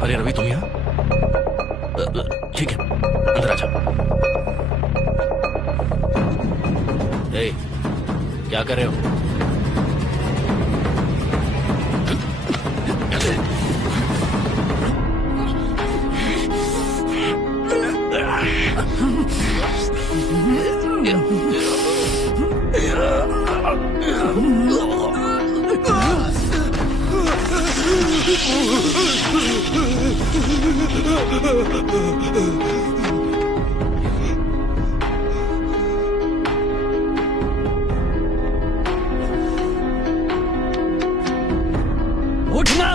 अरे रवि तुम यहाँ? ठीक है, अंदर आ जाओ। क्या कर रहे हो? उठना।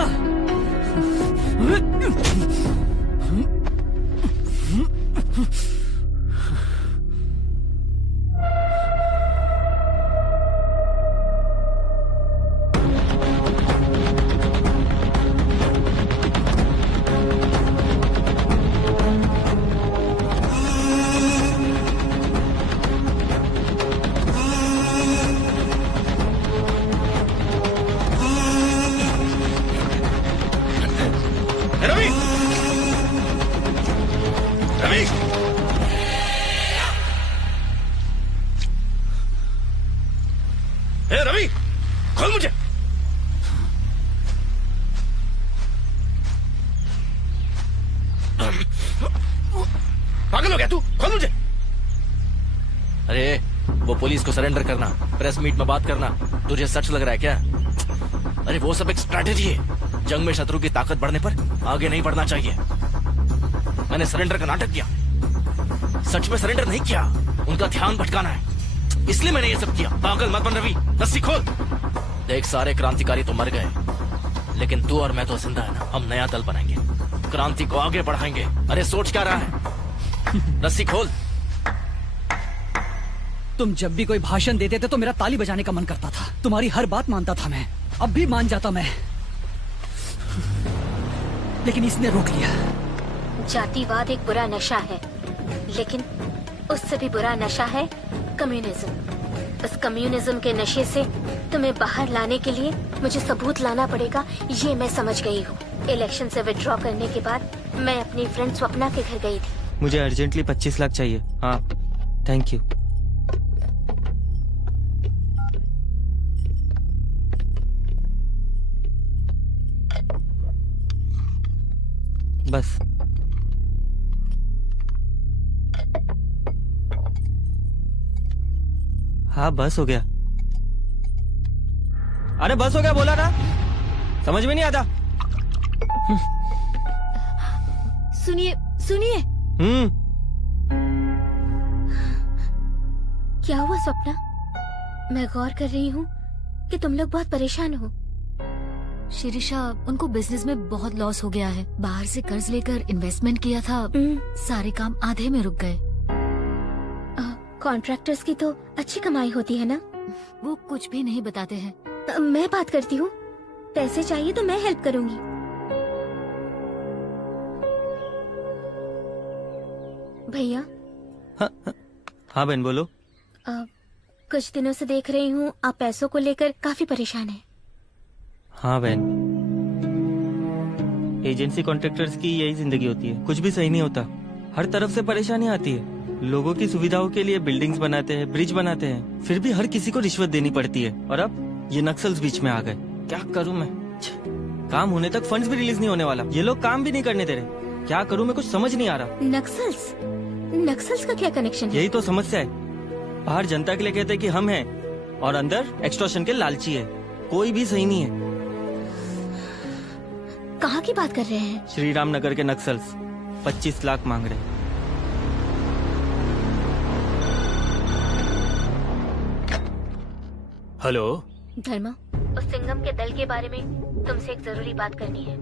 रवि, खोल मुझे। पागल हो गया तू? खोल मुझे। अरे वो पुलिस को सरेंडर करना, प्रेस मीट में बात करना, तुझे सच लग रहा है क्या? अरे वो सब एक स्ट्रैटेजी है। जंग में शत्रु की ताकत बढ़ने पर आगे नहीं बढ़ना चाहिए। मैंने सरेंडर का नाटक किया, सच में सरेंडर नहीं किया। उनका ध्यान भटकाना है, इसलिए मैंने ये सब किया। पागल मत बन रवि, रस्सी खोल। देख सारे क्रांतिकारी तो मर गए, लेकिन तू और मैं तो जिंदा है ना। हम नया दल बनाएंगे, क्रांति को आगे बढ़ाएंगे। अरे सोच क्या रहा है? रस्सी खोल। तुम जब भी कोई भाषण देते थे तो मेरा ताली बजाने का मन करता था। तुम्हारी हर बात मानता था मैं, अब भी मान जाता मैं, लेकिन इसने रोक लिया। जातिवाद एक बुरा नशा है, लेकिन उससे भी बुरा नशा है कम्युनिज्म। उस कम्युनिज्म के नशे से तुम्हें बाहर लाने के लिए मुझे सबूत लाना पड़ेगा, ये मैं समझ गई हूँ। इलेक्शन से विड्रॉ करने के बाद मैं अपनी फ्रेंड स्वप्ना के घर गई थी। मुझे अर्जेंटली 25 लाख चाहिए। हाँ, थैंक यू। बस। हाँ, बस हो गया। अरे बस हो गया बोला ना, समझ में नहीं आता। सुनिए सुनिए। क्या हुआ स्वप्ना? मैं गौर कर रही हूँ कि तुम लोग बहुत परेशान हो। शिरीषा, उनको बिजनेस में बहुत लॉस हो गया है। बाहर से कर्ज लेकर इन्वेस्टमेंट किया था, सारे काम आधे में रुक गए। कॉन्ट्रैक्टर्स की तो अच्छी कमाई होती है ना? वो कुछ भी नहीं बताते हैं। मैं बात करती हूँ, पैसे चाहिए तो मैं हेल्प करूँगी। भैया। हाँ बहन बोलो। कुछ दिनों से देख रही हूँ आप पैसों को लेकर काफी परेशान हैं। हाँ बहन, एजेंसी कॉन्ट्रैक्टर्स की यही जिंदगी होती है। कुछ भी सही नहीं होता, हर तरफ से परेशानी आती है। लोगों की सुविधाओं के लिए बिल्डिंग्स बनाते हैं, ब्रिज बनाते हैं, फिर भी हर किसी को रिश्वत देनी पड़ती है। और अब ये नक्सल्स बीच में आ गए। क्या करूँ मैं? काम होने तक फंड्स भी रिलीज नहीं होने वाला। ये लोग काम भी नहीं करने दे रहे। क्या करूँ मैं, कुछ समझ नहीं आ रहा। नक्सल्स? नक्सल्स का क्या कनेक्शन है? यही तो समस्या है। बाहर जनता के लिए कहते हैं कि हम हैं, और अंदर एक्सटॉर्शन के लालची है। कोई भी सही नहीं है। कहाँ की बात कर रहे हैं? श्री राम नगर के नक्सल्स 25 लाख मांग रहे हैं। हेलो धर्मा, उस सिंघम के दल के बारे में तुमसे एक जरूरी बात करनी है।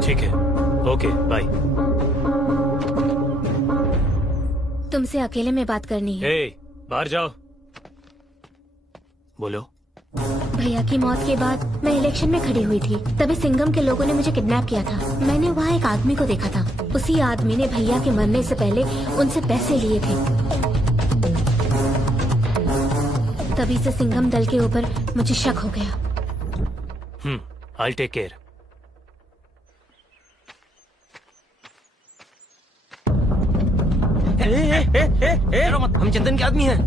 ठीक है, ओके बाय। तुमसे अकेले में बात करनी है। बाहर जाओ। बोलो। भैया की मौत के बाद मैं इलेक्शन में खड़ी हुई थी, तभी सिंघम के लोगों ने मुझे किडनैप किया था। मैंने वहाँ एक आदमी को देखा था। उसी आदमी ने भैया के मरने से पहले उनसे पैसे लिए थे। तभी से सिंघम दल के ऊपर मुझे शक हो गया। I'll take care. हम चंदन के आदमी हैं।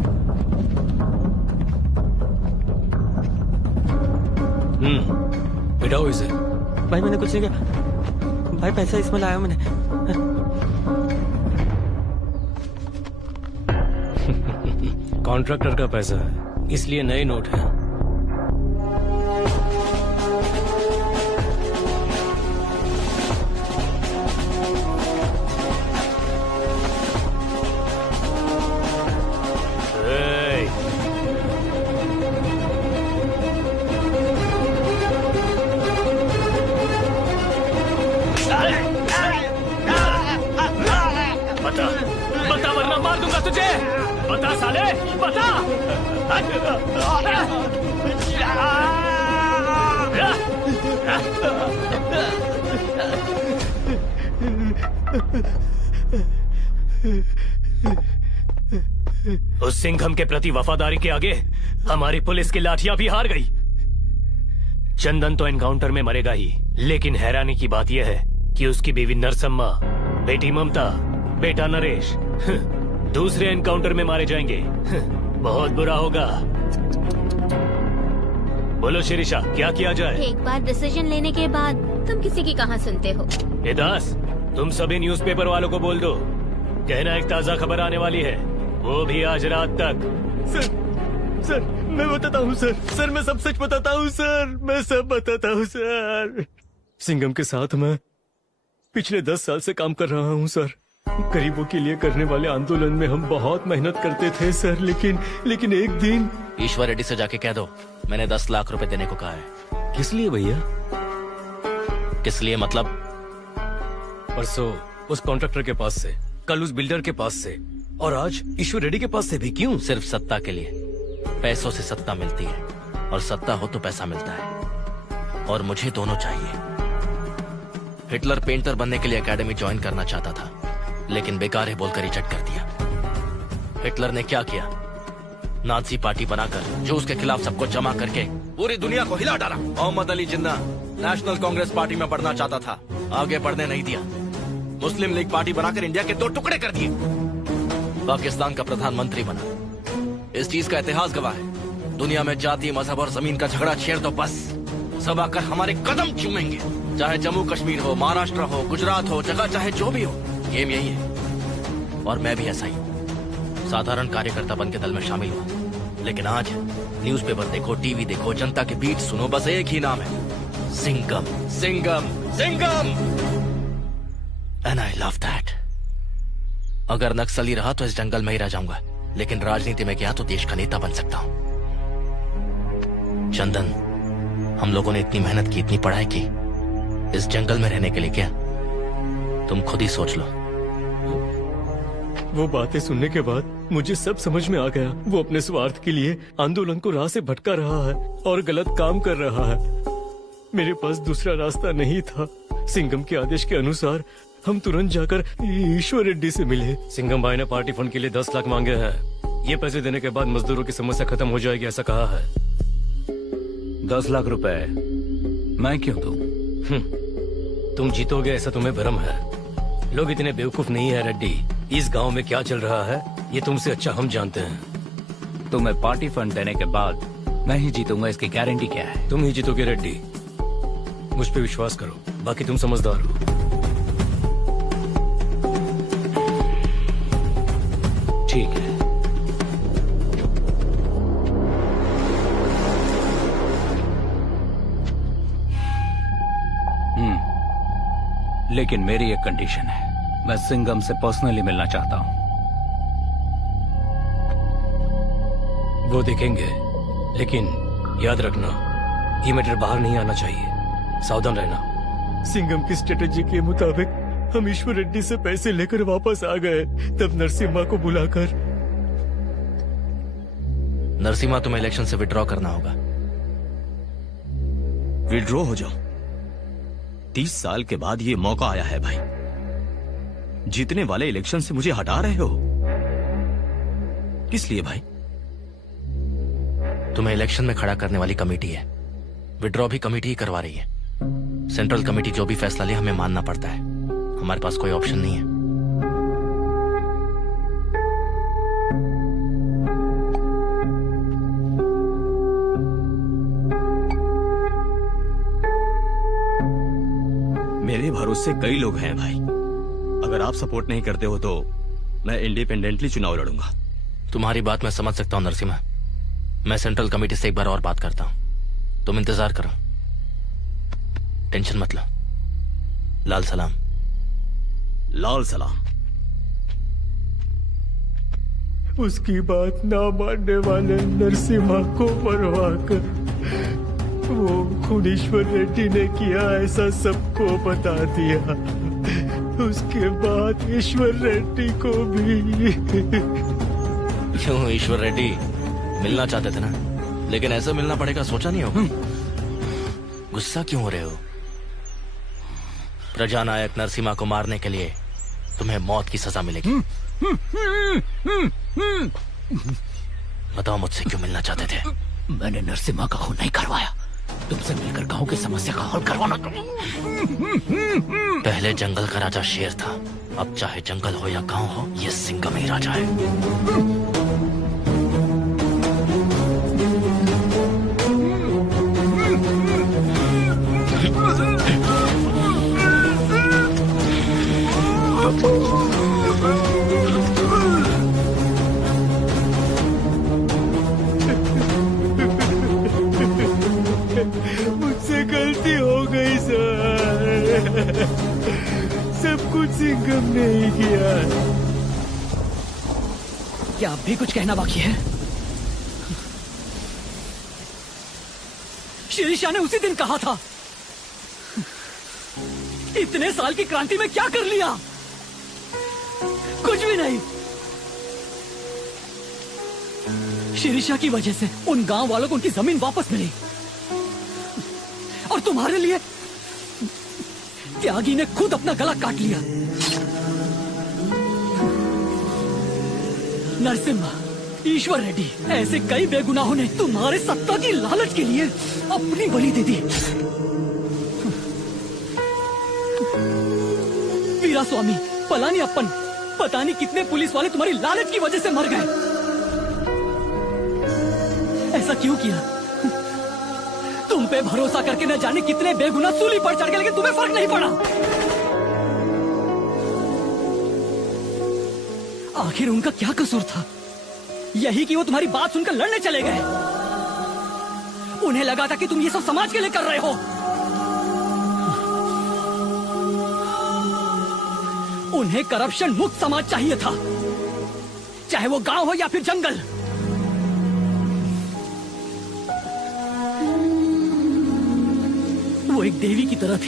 बिठाओ इसे। भाई मैंने कुछ नहीं किया। भाई पैसा इसमें लाया मैंने। कॉन्ट्रैक्टर का पैसा है, इसलिए नए नोट हैं। बता वरना मार दूंगा तुझे। बता साले, बता। उस सिंघम के प्रति वफादारी के आगे हमारी पुलिस की लाठियां भी हार गई। चंदन तो एनकाउंटर में मरेगा ही, लेकिन हैरानी की बात यह है कि उसकी बीवी नरसम्मा, बेटी ममता, बेटा नरेश दूसरे एनकाउंटर में मारे जाएंगे। बहुत बुरा होगा। बोलो शिरीषा, क्या किया जाए? एक बार डिसीजन लेने के बाद तुम किसी की कहाँ सुनते हो? ए दास, तुम सभी न्यूज़पेपर वालों को बोल दो, कहना एक ताजा खबर आने वाली है, वो भी आज रात तक। सर मैं बताता हूँ सर। सर मैं सब सच बताता हूँ सर। मैं सब बताता हूँ सर। सिंघम के साथ मैं पिछले 10 साल से काम कर रहा हूँ सर। गरीबों के लिए करने वाले आंदोलन में हम बहुत मेहनत करते थे सर, लेकिन एक दिन ईश्वर रेड्डी से जाके कह दो मैंने 10 लाख रुपए देने को कहा है। किस लिए भैया? किस लिए मतलब? परसों उस कॉन्ट्रैक्टर के पास से, कल उस बिल्डर के पास से, और आज ईश्वर रेड्डी के पास से भी। क्यों? सिर्फ सत्ता के लिए। पैसों से सत्ता मिलती है और सत्ता हो तो पैसा मिलता है, और मुझे दोनों चाहिए। हिटलर पेंटर बनने के लिए एकेडमी ज्वाइन करना चाहता था, लेकिन बेकार है बोलकर रिजेक्ट कर दिया। हिटलर ने क्या किया? नाजी पार्टी बनाकर जो उसके खिलाफ सबको जमा करके पूरी दुनिया को हिला डाला। मोहम्मद अली जिन्ना नेशनल कांग्रेस पार्टी में बढ़ना चाहता था, आगे बढ़ने नहीं दिया। मुस्लिम लीग पार्टी बनाकर इंडिया के 2 टुकड़े कर दिए। पाकिस्तान का प्रधानमंत्री बना। इस चीज का इतिहास गवाह है। दुनिया में जाति, मजहब और जमीन का झगड़ा छेड़ दो, बस सब आकर हमारे कदम चूमेंगे। चाहे जम्मू कश्मीर हो, महाराष्ट्र हो, गुजरात हो, जगह चाहे जो भी हो, गेम यही है। और मैं भी ऐसा ही साधारण कार्यकर्ता बन के दल में शामिल हुआ। लेकिन आज न्यूज़पेपर देखो, टीवी देखो, जनता के बीच सुनो, बस एक ही नाम है, Singham, Singham, Singham. And I love that. अगर नक्सली रहा तो इस जंगल में ही रह जाऊंगा, लेकिन राजनीति में गया तो देश का नेता बन सकता हूं। चंदन, हम लोगों ने इतनी मेहनत की, इतनी पढ़ाई की, इस जंगल में रहने के लिए क्या? तुम खुद ही सोच लो। वो बातें सुनने के बाद मुझे सब समझ में आ गया। वो अपने स्वार्थ के लिए आंदोलन को राह से भटका रहा है और गलत काम कर रहा है। मेरे पास दूसरा रास्ता नहीं था। सिंघम के आदेश के अनुसार हम तुरंत जाकर ईश्वर रेड्डी से मिले। सिंघम भाई ने पार्टी फंड के लिए 10 लाख मांगे हैं। ये पैसे देने के बाद मजदूरों की समस्या खत्म हो जाएगी, ऐसा कहा है। 10 लाख रुपए मैं क्यों दूं? तुम जीतोगे ऐसा तुम्हें भ्रम है। लोग इतने बेवकूफ नहीं है रेड्डी। इस गांव में क्या चल रहा है ये तुमसे अच्छा हम जानते हैं। तुम्हें पार्टी फंड देने के बाद मैं ही जीतूंगा, इसकी गारंटी क्या है? तुम ही जीतोगे रेड्डी, मुझ पे विश्वास करो। बाकी तुम समझदार हो। ठीक है। लेकिन मेरी एक कंडीशन है। मैं सिंघम से पर्सनली मिलना चाहता हूं। वो देखेंगे, लेकिन याद रखना ये मैटर बाहर नहीं आना चाहिए। सावधान रहना। सिंघम की स्ट्रेटेजी के मुताबिक हम ईश्वर रेड्डी से पैसे लेकर वापस आ गए। तब नरसिम्हा को बुलाकर। नरसिम्हा, तुम्हें इलेक्शन से विड्रॉ करना होगा। विड्रॉ हो जाओ? 30 साल के बाद ये मौका आया है भाई। जीतने वाले इलेक्शन से मुझे हटा रहे हो? किस लिए भाई? तुम्हें इलेक्शन में खड़ा करने वाली कमेटी है, विड्रॉ भी कमेटी ही करवा रही है। सेंट्रल कमेटी जो भी फैसला ले हमें मानना पड़ता है। हमारे पास कोई ऑप्शन नहीं है। मेरे भरोसे कई लोग हैं भाई। अगर आप सपोर्ट नहीं करते हो तो मैं इंडिपेंडेंटली चुनाव लड़ूंगा। तुम्हारी बात मैं समझ सकता हूं नरसिम्हा। मैं सेंट्रल कमेटी से एक बार और बात करता हूं। तुम इंतजार करो, टेंशन मत लो। लाल सलाम। लाल सलाम। उसकी बात ना मानने वाले नरसिम्हा को मरवा कर वो खुनीश्वर रेड्डी ने किया ऐसा सबको बता दिया। उसके बाद ईश्वर रेड्डी को भी। क्यों? ईश्वर रेड्डी मिलना चाहते थे ना, लेकिन ऐसा मिलना पड़ेगा सोचा नहीं होगा। गुस्सा क्यों हो रहे हो? प्रजानायक नरसिम्हा को मारने के लिए तुम्हें मौत की सजा मिलेगी। बताओ मुझसे क्यों मिलना चाहते थे? मैंने नरसिम्हा का खून नहीं करवाया। तुमसे मिलकर गांव की समस्या का हल करवाना। पहले जंगल का राजा शेर था, अब चाहे जंगल हो या गांव हो, ये सिंघम ही राजा है। मुझसे गलती हो गई सर। सब कुछ सिंघम ने ही किया। क्या अब भी कुछ कहना बाकी है? शिरीषा ने उसी दिन कहा था। इतने साल की क्रांति में क्या कर लिया? कुछ भी नहीं। शिरीषा की वजह से उन गांव वालों को उनकी जमीन वापस मिली, और तुम्हारे लिए त्यागी ने खुद अपना गला काट लिया। नरसिम्हा, ईश्वर रेड्डी, ऐसे कई बेगुनाहों ने तुम्हारे सत्ता की लालच के लिए अपनी बलि दे दी। वीरा स्वामी, पलानी अप्पन, पता नहीं कितने पुलिस वाले तुम्हारी लालच की वजह से मर गए। ऐसा क्यों किया? तुम पे भरोसा करके न जाने कितने बेगुनाह सूली पर चढ़ गए, लेकिन तुम्हें फर्क नहीं पड़ा। आखिर उनका क्या कसूर था? यही कि वो तुम्हारी बात सुनकर लड़ने चले गए। उन्हें लगा था कि तुम ये सब समाज के लिए कर रहे हो। उन्हें करप्शन मुक्त समाज चाहिए था, चाहे वो गांव हो या फिर जंगल। वो एक देवी की तरह थी।